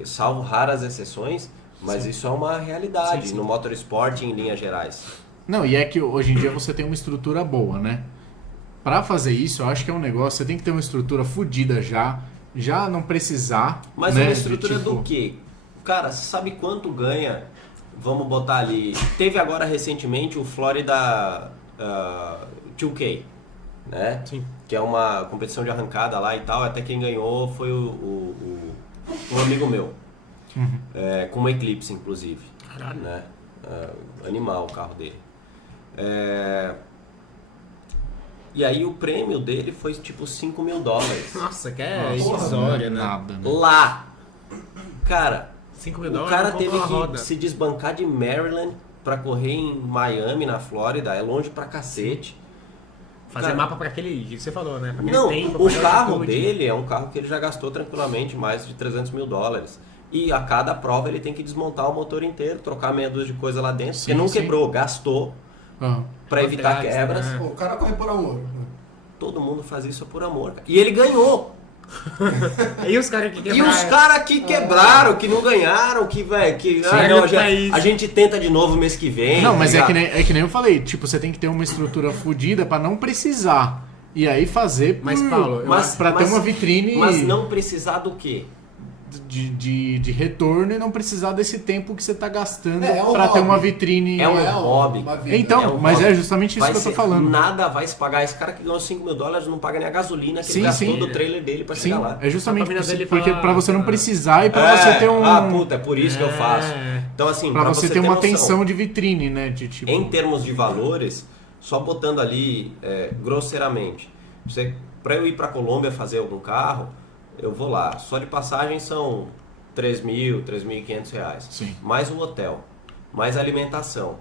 Salvo raras exceções, mas isso é uma realidade no motorsport em linhas gerais. Não, e é que hoje em dia você tem uma estrutura boa, né? pra fazer isso, eu acho que é um negócio, você tem que ter uma estrutura fodida já não precisar... Mas né, uma estrutura de, tipo, do quê? Cara, você sabe quanto ganha? Vamos botar ali... Teve agora recentemente o Florida 2K, né? Sim. Que é uma competição de arrancada lá e tal. Até quem ganhou foi um amigo meu. Com uma Eclipse, inclusive. Caralho. Né? Animal o carro dele. E aí o prêmio dele foi tipo $5 mil. Nossa, que é Nossa, irrisória, né? nada, né? Lá! Cara, 5 mil o dólares. cara não teve compra uma que roda. se desbancar de Maryland pra correr em Miami, na Flórida. É longe pra cacete. Fazer Cara, mapa pra aquele que você falou, né? Pra aquele Não, tempo, o pra aquela carro altitude. dele é um carro que ele já gastou tranquilamente mais de $300 mil. E a cada prova ele tem que desmontar o motor inteiro, trocar meia dúzia de coisa lá dentro, porque Sim, não sim. quebrou, gastou Ah, pra evitar Atrás, quebras. né? Pô, o cara corre por amor. né? Todo mundo faz isso por amor, cara. E ele ganhou. E os caras que E quebraram? os caras que quebraram, que não ganharam, que, velho, que Sim, não, país. a gente tenta de novo mês que vem. Não, mas tá é ligado? que nem eu falei, tipo, você tem que ter uma estrutura fodida pra não precisar. E aí fazer Mas, Paulo, pra ter uma vitrine Mas não precisar do quê? de retorno e não precisar desse tempo que você tá gastando É um pra ter hobby. uma vitrine. É um Não hobby. uma vida. Então, É um mas hobby. é justamente isso Vai que eu tô ser- falando. Nada vai se pagar. Esse cara que ganhou $5 mil não paga nem a gasolina que Sim, ele gastou sim. do trailer dele pra Sim, chegar lá. é justamente Só pra mina dele porque falar, pra você não cara. precisar e pra você ter um puta, é por isso que eu faço. Então, assim, pra você ter uma noção, tensão de vitrine, né, de tipo em termos de valores, só botando ali grosseiramente, para eu ir para Colômbia fazer algum carro, eu vou lá. Só de passagem são R$3.000, R$3.500. Sim. Mais o hotel, mais a alimentação,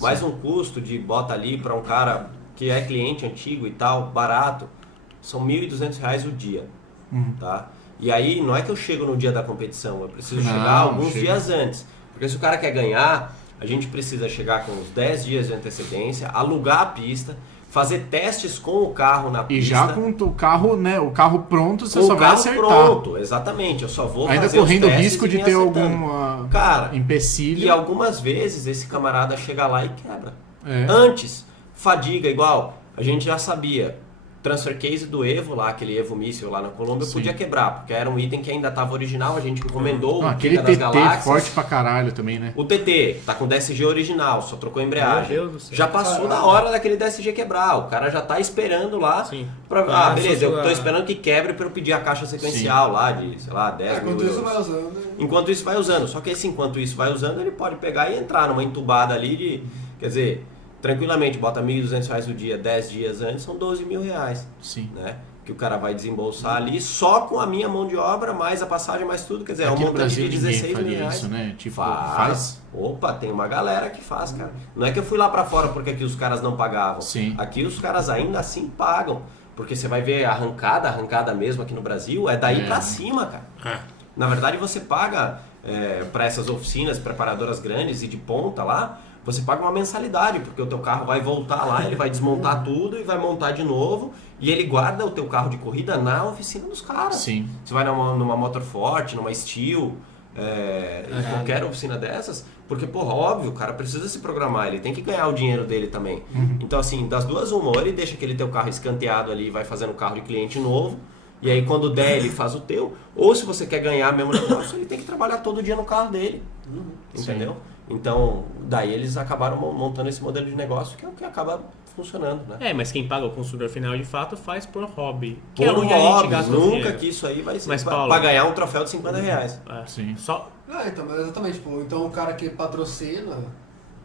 mais um custo de bota ali para um cara que é cliente antigo e tal, barato, são R$1.200 o dia. Tá? E aí não é que eu chego no dia da competição, eu preciso Não, chegar alguns chega. dias antes. Porque se o cara quer ganhar, a gente precisa chegar com uns 10 dias de antecedência, alugar a pista, fazer testes com o carro na pista. e já com o carro, né, o carro pronto, você com só o vai carro acertar. pronto, exatamente. Eu só vou Ainda fazer os correndo testes risco e de me ter acertando. algum Cara, empecilho. E algumas vezes esse camarada chega lá e quebra. É. Antes, fadiga igual, a gente já sabia. Transfer case do Evo lá, aquele Evo míssil lá na Colômbia, Sim. podia quebrar, porque era um item que ainda estava original, a gente encomendou Não, o aquele Giga das TT Galáxias. forte pra caralho também, né? O TT tá com DSG original, só trocou a embreagem. Meu Deus do céu. Já passou da hora daquele DSG quebrar. O cara já tá esperando lá. Sim. Pra, Ah, beleza, eu só- tô esperando que quebre pra eu pedir a caixa sequencial lá de, sei lá, 10 mil Enquanto euros. isso vai usando. Enquanto isso vai usando. Só que esse enquanto isso vai usando, ele pode pegar e entrar numa entubada ali de... Quer dizer, tranquilamente, bota R$1.200 o dia, 10 dias antes, são R$12 mil, Sim. né? Que o cara vai desembolsar ali só com a minha mão de obra, mais a passagem, mais tudo. Quer dizer, é um Aqui no montante Brasil de ninguém 16 mil faria reais. isso, né? Tipo, Faz. Opa, tem uma galera que faz, cara. Não é que eu fui lá pra fora porque aqui os caras não pagavam. Sim. Aqui os caras ainda assim pagam. Porque você vai ver a arrancada mesmo aqui no Brasil, é daí pra cima, cara. Na verdade, você paga para essas oficinas preparadoras grandes e de ponta lá, você paga uma mensalidade, porque o teu carro vai voltar lá, ele vai desmontar tudo e vai montar de novo, e ele guarda o teu carro de corrida na oficina dos caras. Sim. Você vai numa Motorforte, numa Steel, em qualquer oficina dessas, porque, porra, óbvio, o cara precisa se programar, ele tem que ganhar o dinheiro dele também. Então, assim, das duas uma, ou ele deixa aquele teu carro escanteado ali e vai fazendo carro de cliente novo, e aí quando der ele faz o teu, ou se você quer ganhar mesmo negócio, ele tem que trabalhar todo dia no carro dele, entendeu? Então, daí eles acabaram montando esse modelo de negócio que é o que acaba funcionando, né? É, mas quem paga o consumidor final de fato faz por hobby. Que Por é onde a hobby, gente gasta o nunca dinheiro. que isso aí vai ser Mas, pra Paulo- ganhar um troféu de R$50. É. Sim. Só, Então, mas exatamente, tipo, então o cara que patrocina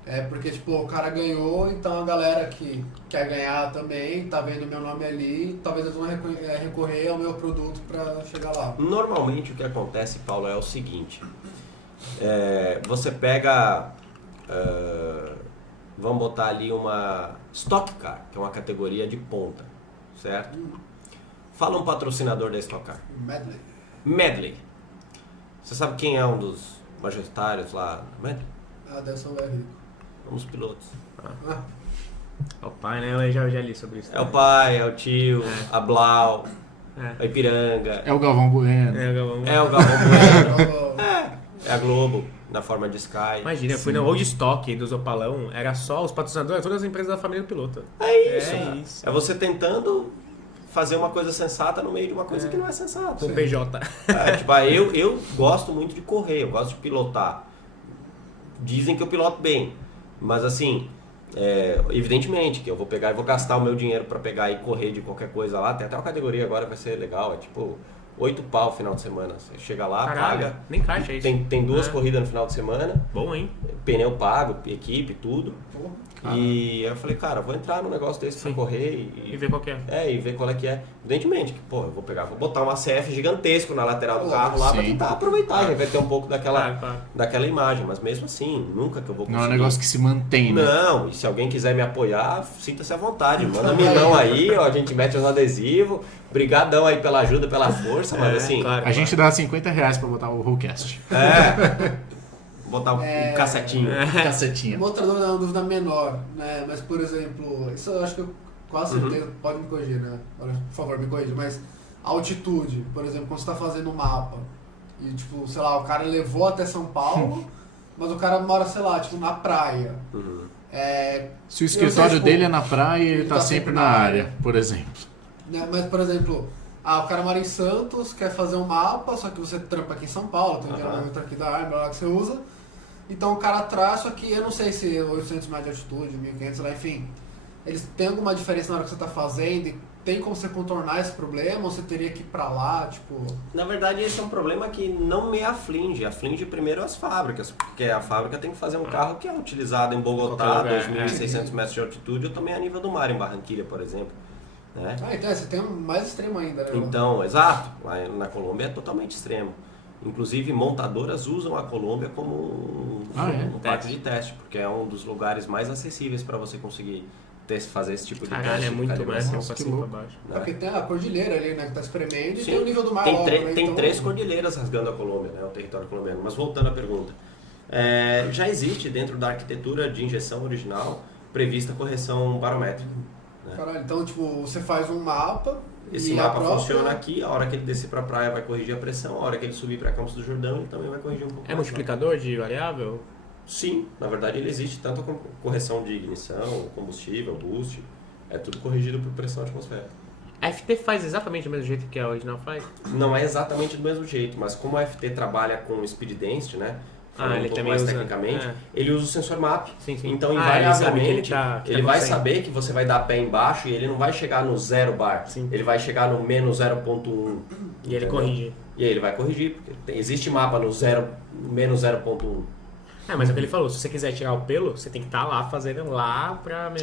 é porque, tipo, o cara ganhou, então a galera que quer ganhar também, tá vendo meu nome ali, talvez eles vão recorrer ao meu produto pra chegar lá. Normalmente o que acontece, Paulo, é o seguinte. Você pega... vamos botar ali uma Stock Car, que é uma categoria de ponta, certo? Fala um patrocinador da Stock Car. Medley. Medley. Você sabe quem é um dos majoritários lá na Medley? Ah, deve ser um velho rico. Um dos pilotos. Ah, o pai, né? Eu já li sobre isso. É o pai, é o tio, a Blau, É. a Ipiranga, É o Galvão Bueno. É, Galvão. é o Galvão Bueno, então, é a Globo, na forma de Sky. Imagina, eu fui no Old Stock do Zopalão, era só os patrocinadores, todas as empresas da família do piloto. É isso. É isso. É você tentando fazer uma coisa sensata no meio de uma coisa que não é sensata. Com PJ. Tipo, eu gosto muito de correr, eu gosto de pilotar. Dizem que eu piloto bem, mas assim, evidentemente que eu vou pegar e vou gastar o meu dinheiro para pegar e correr de qualquer coisa lá. Tem até uma categoria agora que vai ser legal, é tipo 8 pau no final de semana. Você chega lá, Caralho, paga. nem caixa é isso. Tem 2 corridas no final de semana, Bom, hein? pneu pago, equipe, tudo. Pô, E eu falei, cara, vou entrar num negócio desse pra correr E ver qual que é. e ver qual é que é. Evidentemente, que, pô, eu vou botar uma CF gigantesco na lateral do carro lá pra Sim. tentar aproveitar, reverter um pouco Claro. daquela imagem. Mas mesmo assim, nunca que eu vou conseguir. Não é um negócio que se mantém, né? Não, e se alguém quiser me apoiar, sinta-se à vontade. Manda milão aí, ó, a gente mete os adesivos. Brigadão aí pela ajuda, pela força, mas assim... claro. A gente dá R$50 pra botar o Rollcast. Botar um cassetinho. Cacetinha. Uma outra dúvida é uma dúvida menor, né? Mas, por exemplo, isso eu acho que eu quase certeza, pode me corrigir, né? Olha, por favor, me corrija, mas a altitude, por exemplo, quando você está fazendo um mapa e, tipo, sei lá, o cara levou até São Paulo, mas o cara mora, sei lá, tipo, na praia. Se o escritório tipo, dele é na praia, ele tá sempre na área, por exemplo. Né? Mas, por exemplo, o cara mora em Santos, quer fazer um mapa, só que você trampa aqui em São Paulo, tem um diagrama aqui da Arma lá que você usa. Então o cara traz, só que eu não sei se 800 metros de altitude, 1500, lá, enfim, eles têm alguma diferença na hora que você está fazendo e tem como você contornar esse problema ou você teria que ir pra lá, tipo... Na verdade, esse é um problema que não me aflige. Aflige primeiro as fábricas, porque a fábrica tem que fazer um carro que é utilizado em Bogotá, 2.600 metros de altitude, ou também a nível do mar, em Barranquilha, por exemplo. Né? Então você tem um mais extremo ainda, né? Então, exato. Lá na Colômbia é totalmente extremo. Inclusive, montadoras usam a Colômbia como um parque de teste, porque é um dos lugares mais acessíveis para você conseguir fazer esse tipo de teste. Caralho, é de muito calibração. mais, pra cima pra baixo. É porque tem a cordilheira ali, né, que tá espremendo e Sim. tem o nível do mar Tem, logo, né? tem Então, 3 cordilheiras rasgando a Colômbia, né, o território colombiano. Mas voltando à pergunta. Já existe dentro da arquitetura de injeção original prevista correção barométrica. Né? Caralho, então, tipo, você faz um mapa Esse e mapa a própria... funciona aqui, a hora que ele descer para a praia vai corrigir a pressão, a hora que ele subir para Campos do Jordão ele também vai corrigir um pouco É mais. multiplicador de variável? Sim, na verdade ele existe tanto com correção de ignição, combustível, boost, é tudo corrigido por pressão atmosférica. A FT faz exatamente do mesmo jeito que a original faz? Não é exatamente do mesmo jeito, mas como a FT trabalha com speed density, né? Falando ele um pouco também mais usa, tecnicamente, ele usa o sensor MAP. Sim, sim. Então, Ele sabe invariavelmente, que ele ele vai acontecendo. saber que você vai dar pé embaixo e ele não vai chegar no 0 bar. Sim. Ele vai chegar no menos 0.1. E ele entendeu? corrige. E aí ele vai corrigir, porque existe mapa no menos 0.1. Mas é o que ele falou, se você quiser tirar o pelo, você tem que estar lá fazendo lá pra...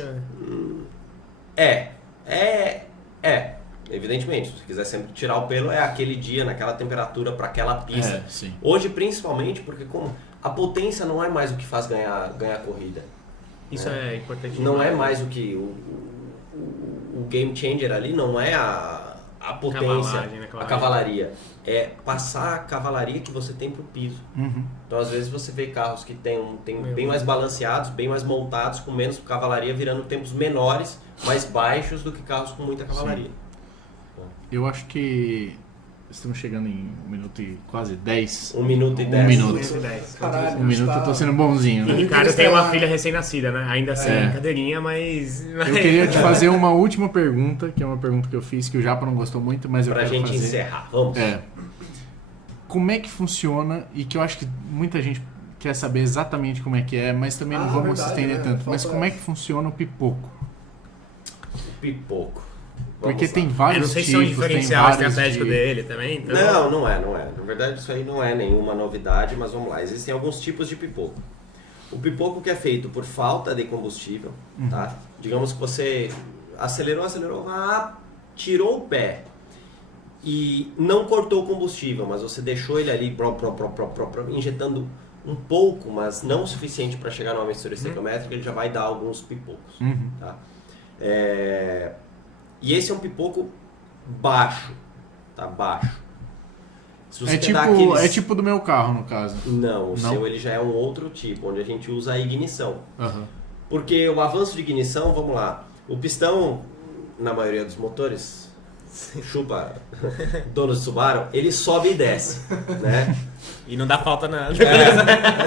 Evidentemente, se você quiser sempre tirar o pelo, é aquele dia, naquela temperatura, para aquela pista. Sim. Hoje, principalmente, porque como a potência não é mais o que faz ganhar corrida. Isso é importante. Não é mais o que... O game changer ali não é a potência, Cavalagem, né? a cavalaria. É passar a cavalaria que você tem pro piso. Então, às vezes, você vê carros que tem bem mais balanceados, bem mais montados, com menos cavalaria, virando tempos menores, mais baixos do que carros com muita cavalaria. Eu acho que estamos chegando em 1 minuto e quase 10. 1 minuto e 10. 1 minuto. 10. Caralho, 1 minuto eu tô sendo bonzinho, E o né? Ricardo tem uma filha recém-nascida, né? Ainda assim, brincadeirinha, mas... Eu queria te fazer uma última pergunta, que é uma pergunta que eu fiz, que o Japa não gostou muito, mas eu Pra quero gente fazer. encerrar, vamos. Como é que funciona, e que eu acho que muita gente quer saber exatamente como é que é, mas também não vamos se verdade, estender né? tanto. Mas Falta como é essa. que funciona o pipoco? Pipoco. Porque Vamos tem lá. Eu vários não sei se tipos, é um diferencial tem vários estratégico de... dele também. Então... Não é. Na verdade, isso aí não é nenhuma novidade, mas vamos lá. Existem alguns tipos de pipoco. O pipoco que é feito por falta de combustível, tá? Digamos que você acelerou, tirou o pé e não cortou o combustível, mas você deixou ele ali injetando um pouco, mas não o suficiente para chegar numa mistura estequiométrica, ele já vai dar alguns pipocos. Tá? E esse é um pipoco baixo, tá? Baixo. Se você tentar É tipo do meu carro, no caso. Não, o seu ele já é um outro tipo, onde a gente usa a ignição. Aham. Porque o avanço de ignição, vamos lá, o pistão, na maioria dos motores, chupa donos de Subaru, ele sobe e desce, né? E não dá falta nada.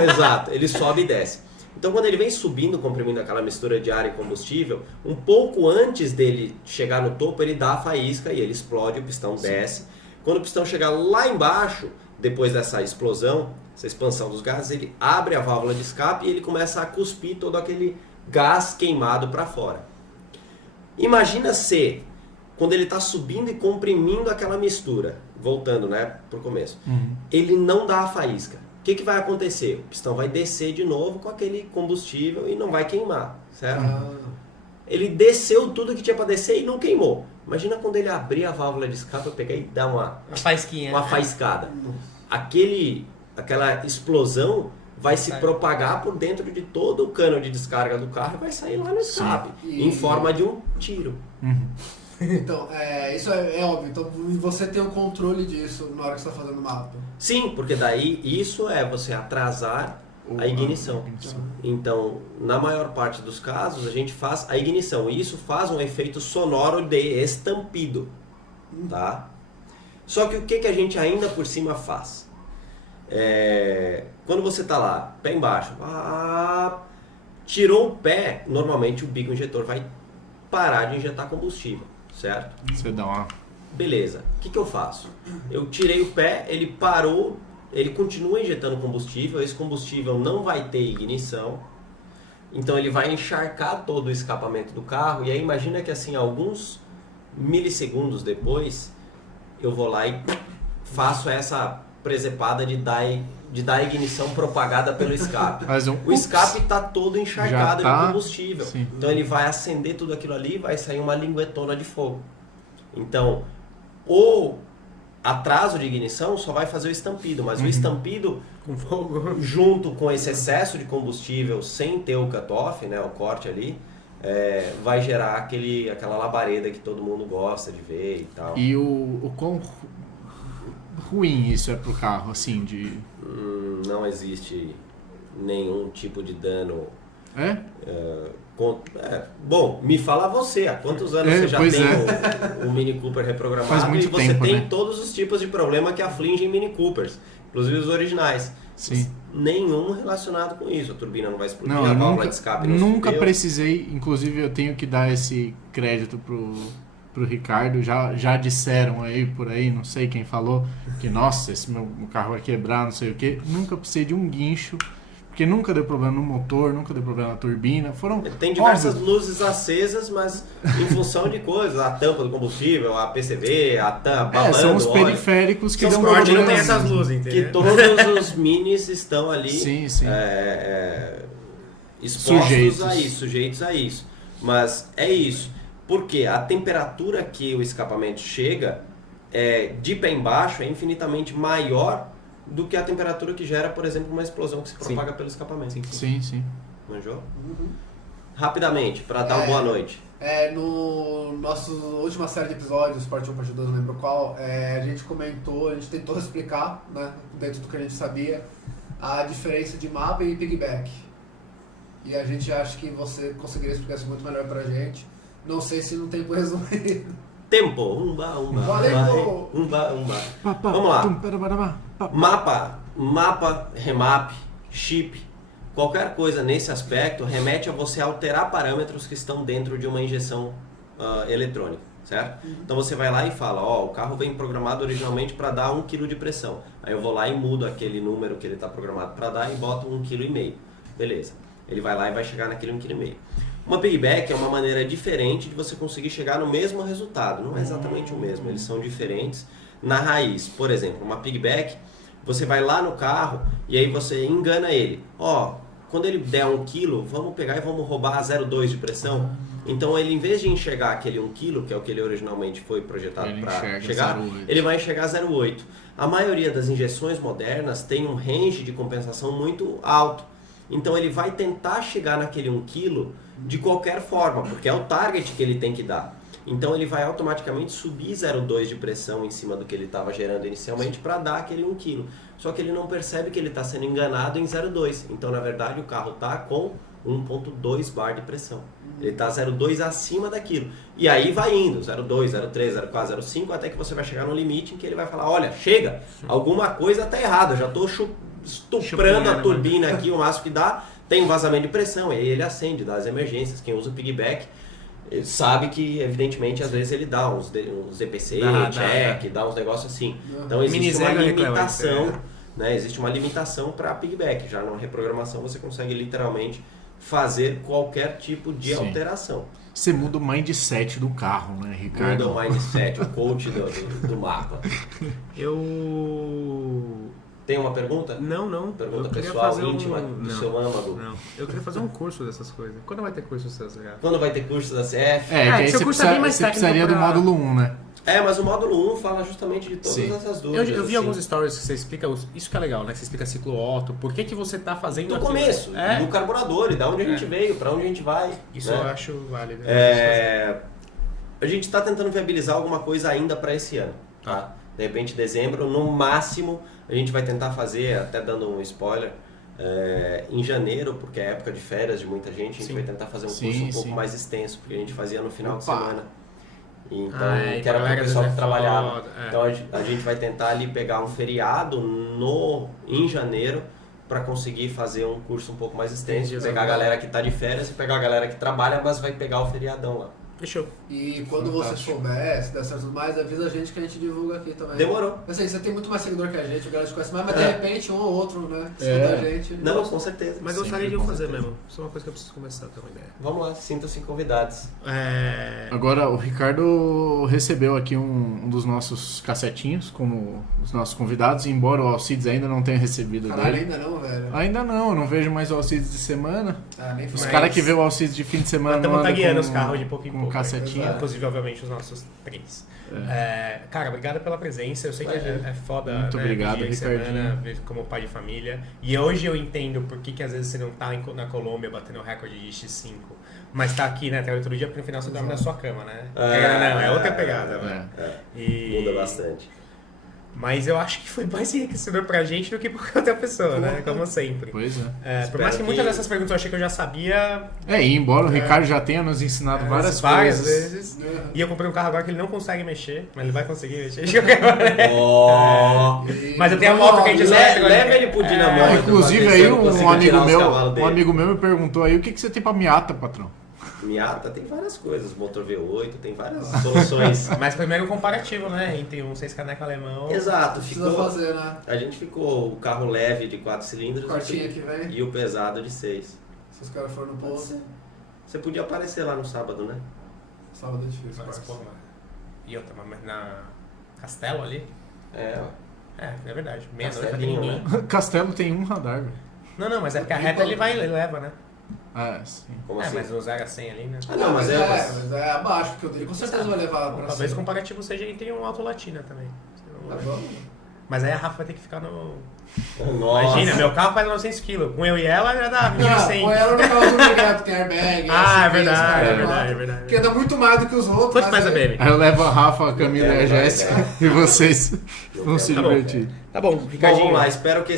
Exato, ele sobe e desce. Então quando ele vem subindo, comprimindo aquela mistura de ar e combustível, um pouco antes dele chegar no topo, ele dá a faísca e ele explode, o pistão desce. Quando o pistão chegar lá embaixo, depois dessa explosão, essa expansão dos gases, ele abre a válvula de escape e ele começa a cuspir todo aquele gás queimado para fora. Imagina se, quando ele está subindo e comprimindo aquela mistura, voltando, né, pro começo, ele não dá a faísca. O que vai acontecer? O pistão vai descer de novo com aquele combustível e não vai queimar, certo? Ele desceu tudo que tinha para descer e não queimou. Imagina quando ele abrir a válvula de escape, pegar e dar uma faiscada. Aquela explosão vai se propagar por dentro de todo o cano de descarga do carro e vai sair lá no escape, em forma de um tiro. Então, isso é óbvio. Então, você tem o controle disso na hora que você está fazendo o mapa. Sim, porque daí isso é você atrasar a ignição. Então, na maior parte dos casos, a gente faz a ignição. E isso faz um efeito sonoro de estampido. Tá? Só que o que a gente ainda por cima faz? Quando você está lá, pé embaixo, tirou o pé, normalmente o bico injetor vai parar de injetar combustível. Certo? Você dá uma... Beleza. O que eu faço? Eu tirei o pé, ele parou, ele continua injetando combustível, esse combustível não vai ter ignição, então ele vai encharcar todo o escapamento do carro, e aí imagina que assim, alguns milissegundos depois, eu vou lá e faço essa presepada de dar ignição propagada pelo escape. O escape está todo encharcado de combustível. Sim. Então ele vai acender tudo aquilo ali e vai sair uma linguetona de fogo. Então, o atraso de ignição só vai fazer o estampido, mas o estampido, com fogo, junto com esse excesso de combustível sem ter o cut-off, né, o corte ali, vai gerar aquela labareda que todo mundo gosta de ver e tal. E o quão ruim isso é pro carro, assim, de... Não existe nenhum tipo de dano. Bom, me fala você, há quantos anos você já tem o Mini Cooper reprogramado? Faz muito você tempo, tem né? todos os tipos de problema que afligem Mini Coopers, inclusive os originais. Sim. Nenhum relacionado com isso. A turbina não vai explodir, a válvula de escape não nunca fudeu. precisei, inclusive eu tenho que dar esse crédito pro Ricardo, já disseram aí por aí, não sei quem falou, que nossa, esse meu carro vai quebrar, não sei o que. Nunca precisei de um guincho, porque nunca deu problema no motor, nunca deu problema na turbina. Tem diversas luzes acesas, mas em função de coisas, a tampa do combustível, a PCV, a balando, são os periféricos que dão problema. Não tem essas essas luzes, entendeu? Que todos os minis estão ali sim. expostos sujeitos a isso. Mas é isso. Porque a temperatura que o escapamento chega de pé embaixo é infinitamente maior do que a temperatura que gera, por exemplo, uma explosão que se propaga pelo escapamento. Sim. Manjou? Rapidamente, para dar uma boa noite. No nossa última série de episódios, parte 1, parte 2, não lembro qual, a gente tentou explicar, né, dentro do que a gente sabia, a diferença de mapa e piggyback. E a gente acha que você conseguiria explicar isso muito melhor pra gente. Não sei se no tempo resumido. Tempo! Umba. Vamos lá. Mapa, remap, chip, qualquer coisa nesse aspecto remete a você alterar parâmetros que estão dentro de uma injeção eletrônica, certo? Então você vai lá e fala, o carro vem programado originalmente para dar 1 kg de pressão. Aí eu vou lá e mudo aquele número que ele está programado para dar e boto 1,5 kg. Beleza. Ele vai lá e vai chegar naquele 1,5 kg. Uma piggyback é uma maneira diferente de você conseguir chegar no mesmo resultado. Não é exatamente o mesmo, eles são diferentes na raiz. Por exemplo, uma piggyback, você vai lá no carro e aí você engana ele. Quando ele der 1 kg, vamos pegar e vamos roubar a 0,2 de pressão. Então ele, em vez de enxergar aquele 1 kg, que é o que ele originalmente foi projetado para chegar, ele vai enxergar 0,8. A maioria das injeções modernas tem um range de compensação muito alto. Então ele vai tentar chegar naquele 1 kg de qualquer forma, porque é o target que ele tem que dar. Então ele vai automaticamente subir 0,2 de pressão em cima do que ele estava gerando inicialmente para dar aquele 1 kg. Só que ele não percebe que ele está sendo enganado em 0,2. Então na verdade o carro está com 1,2 bar de pressão. Ele está 0,2 acima daquilo. E aí vai indo, 0,2, 0,3, 0,4, 0,5, até que você vai chegar no limite em que ele vai falar, olha, chega, alguma coisa está errada, já estou estuprando a turbina aqui o máximo que dá, tem um vazamento de pressão, e aí ele acende, dá as emergências. Quem usa o piggyback ele sabe que, evidentemente, às vezes ele dá uns EPC, dá uns negócios assim. Então existe uma limitação, né? Existe uma limitação para piggyback. Já na reprogramação você consegue literalmente fazer qualquer tipo de alteração. Você muda o mindset do carro, né, Ricardo? Muda o mindset, o coach do mapa. Tem uma pergunta? Não. Pergunta pessoal, íntima, do seu âmago? Não. Eu queria fazer um curso dessas coisas. Quando vai ter curso do CF? Quando vai ter curso da CF? Que aí você precisaria do módulo 1, né? Mas o módulo 1 fala justamente de todas essas dúvidas. Eu vi alguns stories que você explica, isso que é legal, né? Que você explica ciclo Otto, por que você tá fazendo do aquilo? começo, do carburador, e da onde a gente veio, para onde a gente vai. Isso né? eu acho válido. A gente está tentando viabilizar alguma coisa ainda para esse ano. Tá? De repente, dezembro, no máximo, a gente vai tentar fazer, até dando um spoiler, em janeiro, porque é época de férias de muita gente, a gente vai tentar fazer um curso um pouco mais extenso, porque a gente fazia no final de semana. Então, que era para o pessoal que trabalhava. Então, a gente vai tentar ali pegar um feriado em janeiro para conseguir fazer um curso um pouco mais extenso, pegar a galera que está de férias e pegar a galera que trabalha, mas vai pegar o feriadão lá. Fechou. E quando você souber, se der certo mais, avisa a gente que a gente divulga aqui também. Demorou. Assim, você tem muito mais seguidor que a gente, o galera te conhece mais, mas de repente um ou outro, né? Escuta a gente. Não, com certeza. Mas eu gostaria de fazer mesmo. Isso é uma coisa que eu preciso começar a ter uma ideia. Vamos lá, sintam-se convidados. Agora, o Ricardo recebeu aqui um dos nossos cassetinhos como os nossos convidados, embora o Alcides ainda não tenha recebido Caralho, dele. ainda não, velho. Ainda não, eu não vejo mais o Alcides de semana. Nem Os caras que vê o Alcides de fim de semana Estamos andam tagueando com os carros de pouco em pouco. Cassetinho. Inclusive, obviamente, os nossos 3. Cara, obrigado pela presença. Eu sei que é foda. Muito obrigado, Ricardinho. Como pai de família. E hoje eu entendo por que às vezes você não tá na Colômbia batendo o recorde de X5, mas tá aqui, né? Todo dia, porque no final você dorme na sua cama, né? É outra pegada, né? Muda bastante. Mas eu acho que foi mais enriquecedor pra gente do que pra outra pessoa, né? Como sempre. Pois é. Por mais que muitas dessas perguntas eu achei que eu já sabia. E embora o Ricardo já tenha nos ensinado várias vezes. E eu comprei um carro agora que ele não consegue mexer, mas ele vai conseguir mexer. Mas eu tenho a moto que a gente leva ele pro Dinamômetro. Inclusive aí um amigo meu me perguntou aí o que você tem pra Miata, patrão? Miata tem várias coisas, motor V8, tem várias soluções. Mas primeiro o comparativo, né? Entre um 6 caneco alemão. Exato, fazer, né? A gente ficou o carro leve de 4 cilindros que e o pesado de 6. Se os caras forem no posto. Você podia aparecer lá no sábado, né? Sábado é difícil. E outra, mas na Castelo ali? É verdade. Meia-noite vai ter ninguém. Castelo tem um radar, velho. Não, mas é porque a reta ele leva, né? Sim. Como assim? Mas no 0 a 100 ali, né? Mas é abaixo, porque o dele com certeza vai levar pra talvez o comparativo seja entre um Auto Latina também. Tá bom. Mas aí a Rafa vai ter que ficar no... Nossa. Imagina, meu carro faz 900 kg. Com eu e ela já dá 1.100. Com ela no carro do Miguel, que tem airbag. É verdade. Que anda muito mais do que os outros. Quanto mais a BM? Aí eu levo a Rafa, a Camila e a Jéssica e vocês vão se divertir. Tá bom, Ricardinho. Vamos lá, espero que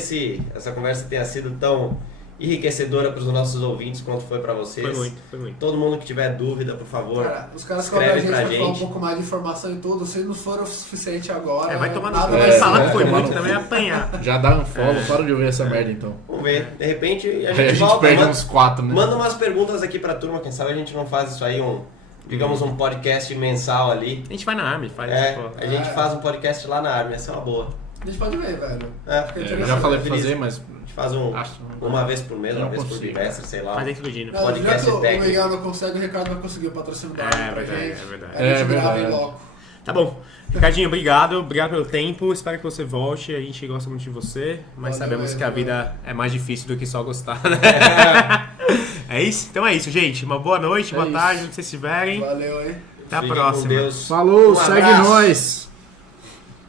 essa conversa tenha sido tão enriquecedora para os nossos ouvintes quanto foi para vocês. Foi muito. Todo mundo que tiver dúvida, por favor, cara, os caras cobram a gente pra gente. falar um pouco mais de informação e tudo. Se não for o suficiente agora... vai tomar no nada cu. vai Falar que foi tomar muito no também é apanhar. Já dá um follow, para de ouvir essa merda então. Vamos ver, de repente a Aí gente volta, perde uns 4, né? Manda umas perguntas aqui pra turma, quem sabe a gente não faz isso aí, digamos um podcast mensal ali. A gente vai na Army, faz a gente faz um podcast lá na Army, essa é uma boa. A gente pode ver, velho. Eu já falei pra fazer, mas... A gente faz uma vez por mês, uma vez por trimestre, sei lá. Faz dentro do Dino. Já que o Miguel não consegue, o Ricardo vai conseguir o patrocínio da Army pra gente. É verdade. A gente grava em loco. Tá bom. Ricardinho, obrigado pelo tempo. Espero que você volte. A gente gosta muito de você, mas sabemos que a vida é mais difícil do que só gostar, né? É isso? Então é isso, gente. Uma boa noite, boa tarde, onde vocês estiverem. Valeu, hein? Até a Fiquem com próxima. Deus. Falou, Um segue abraço. nós!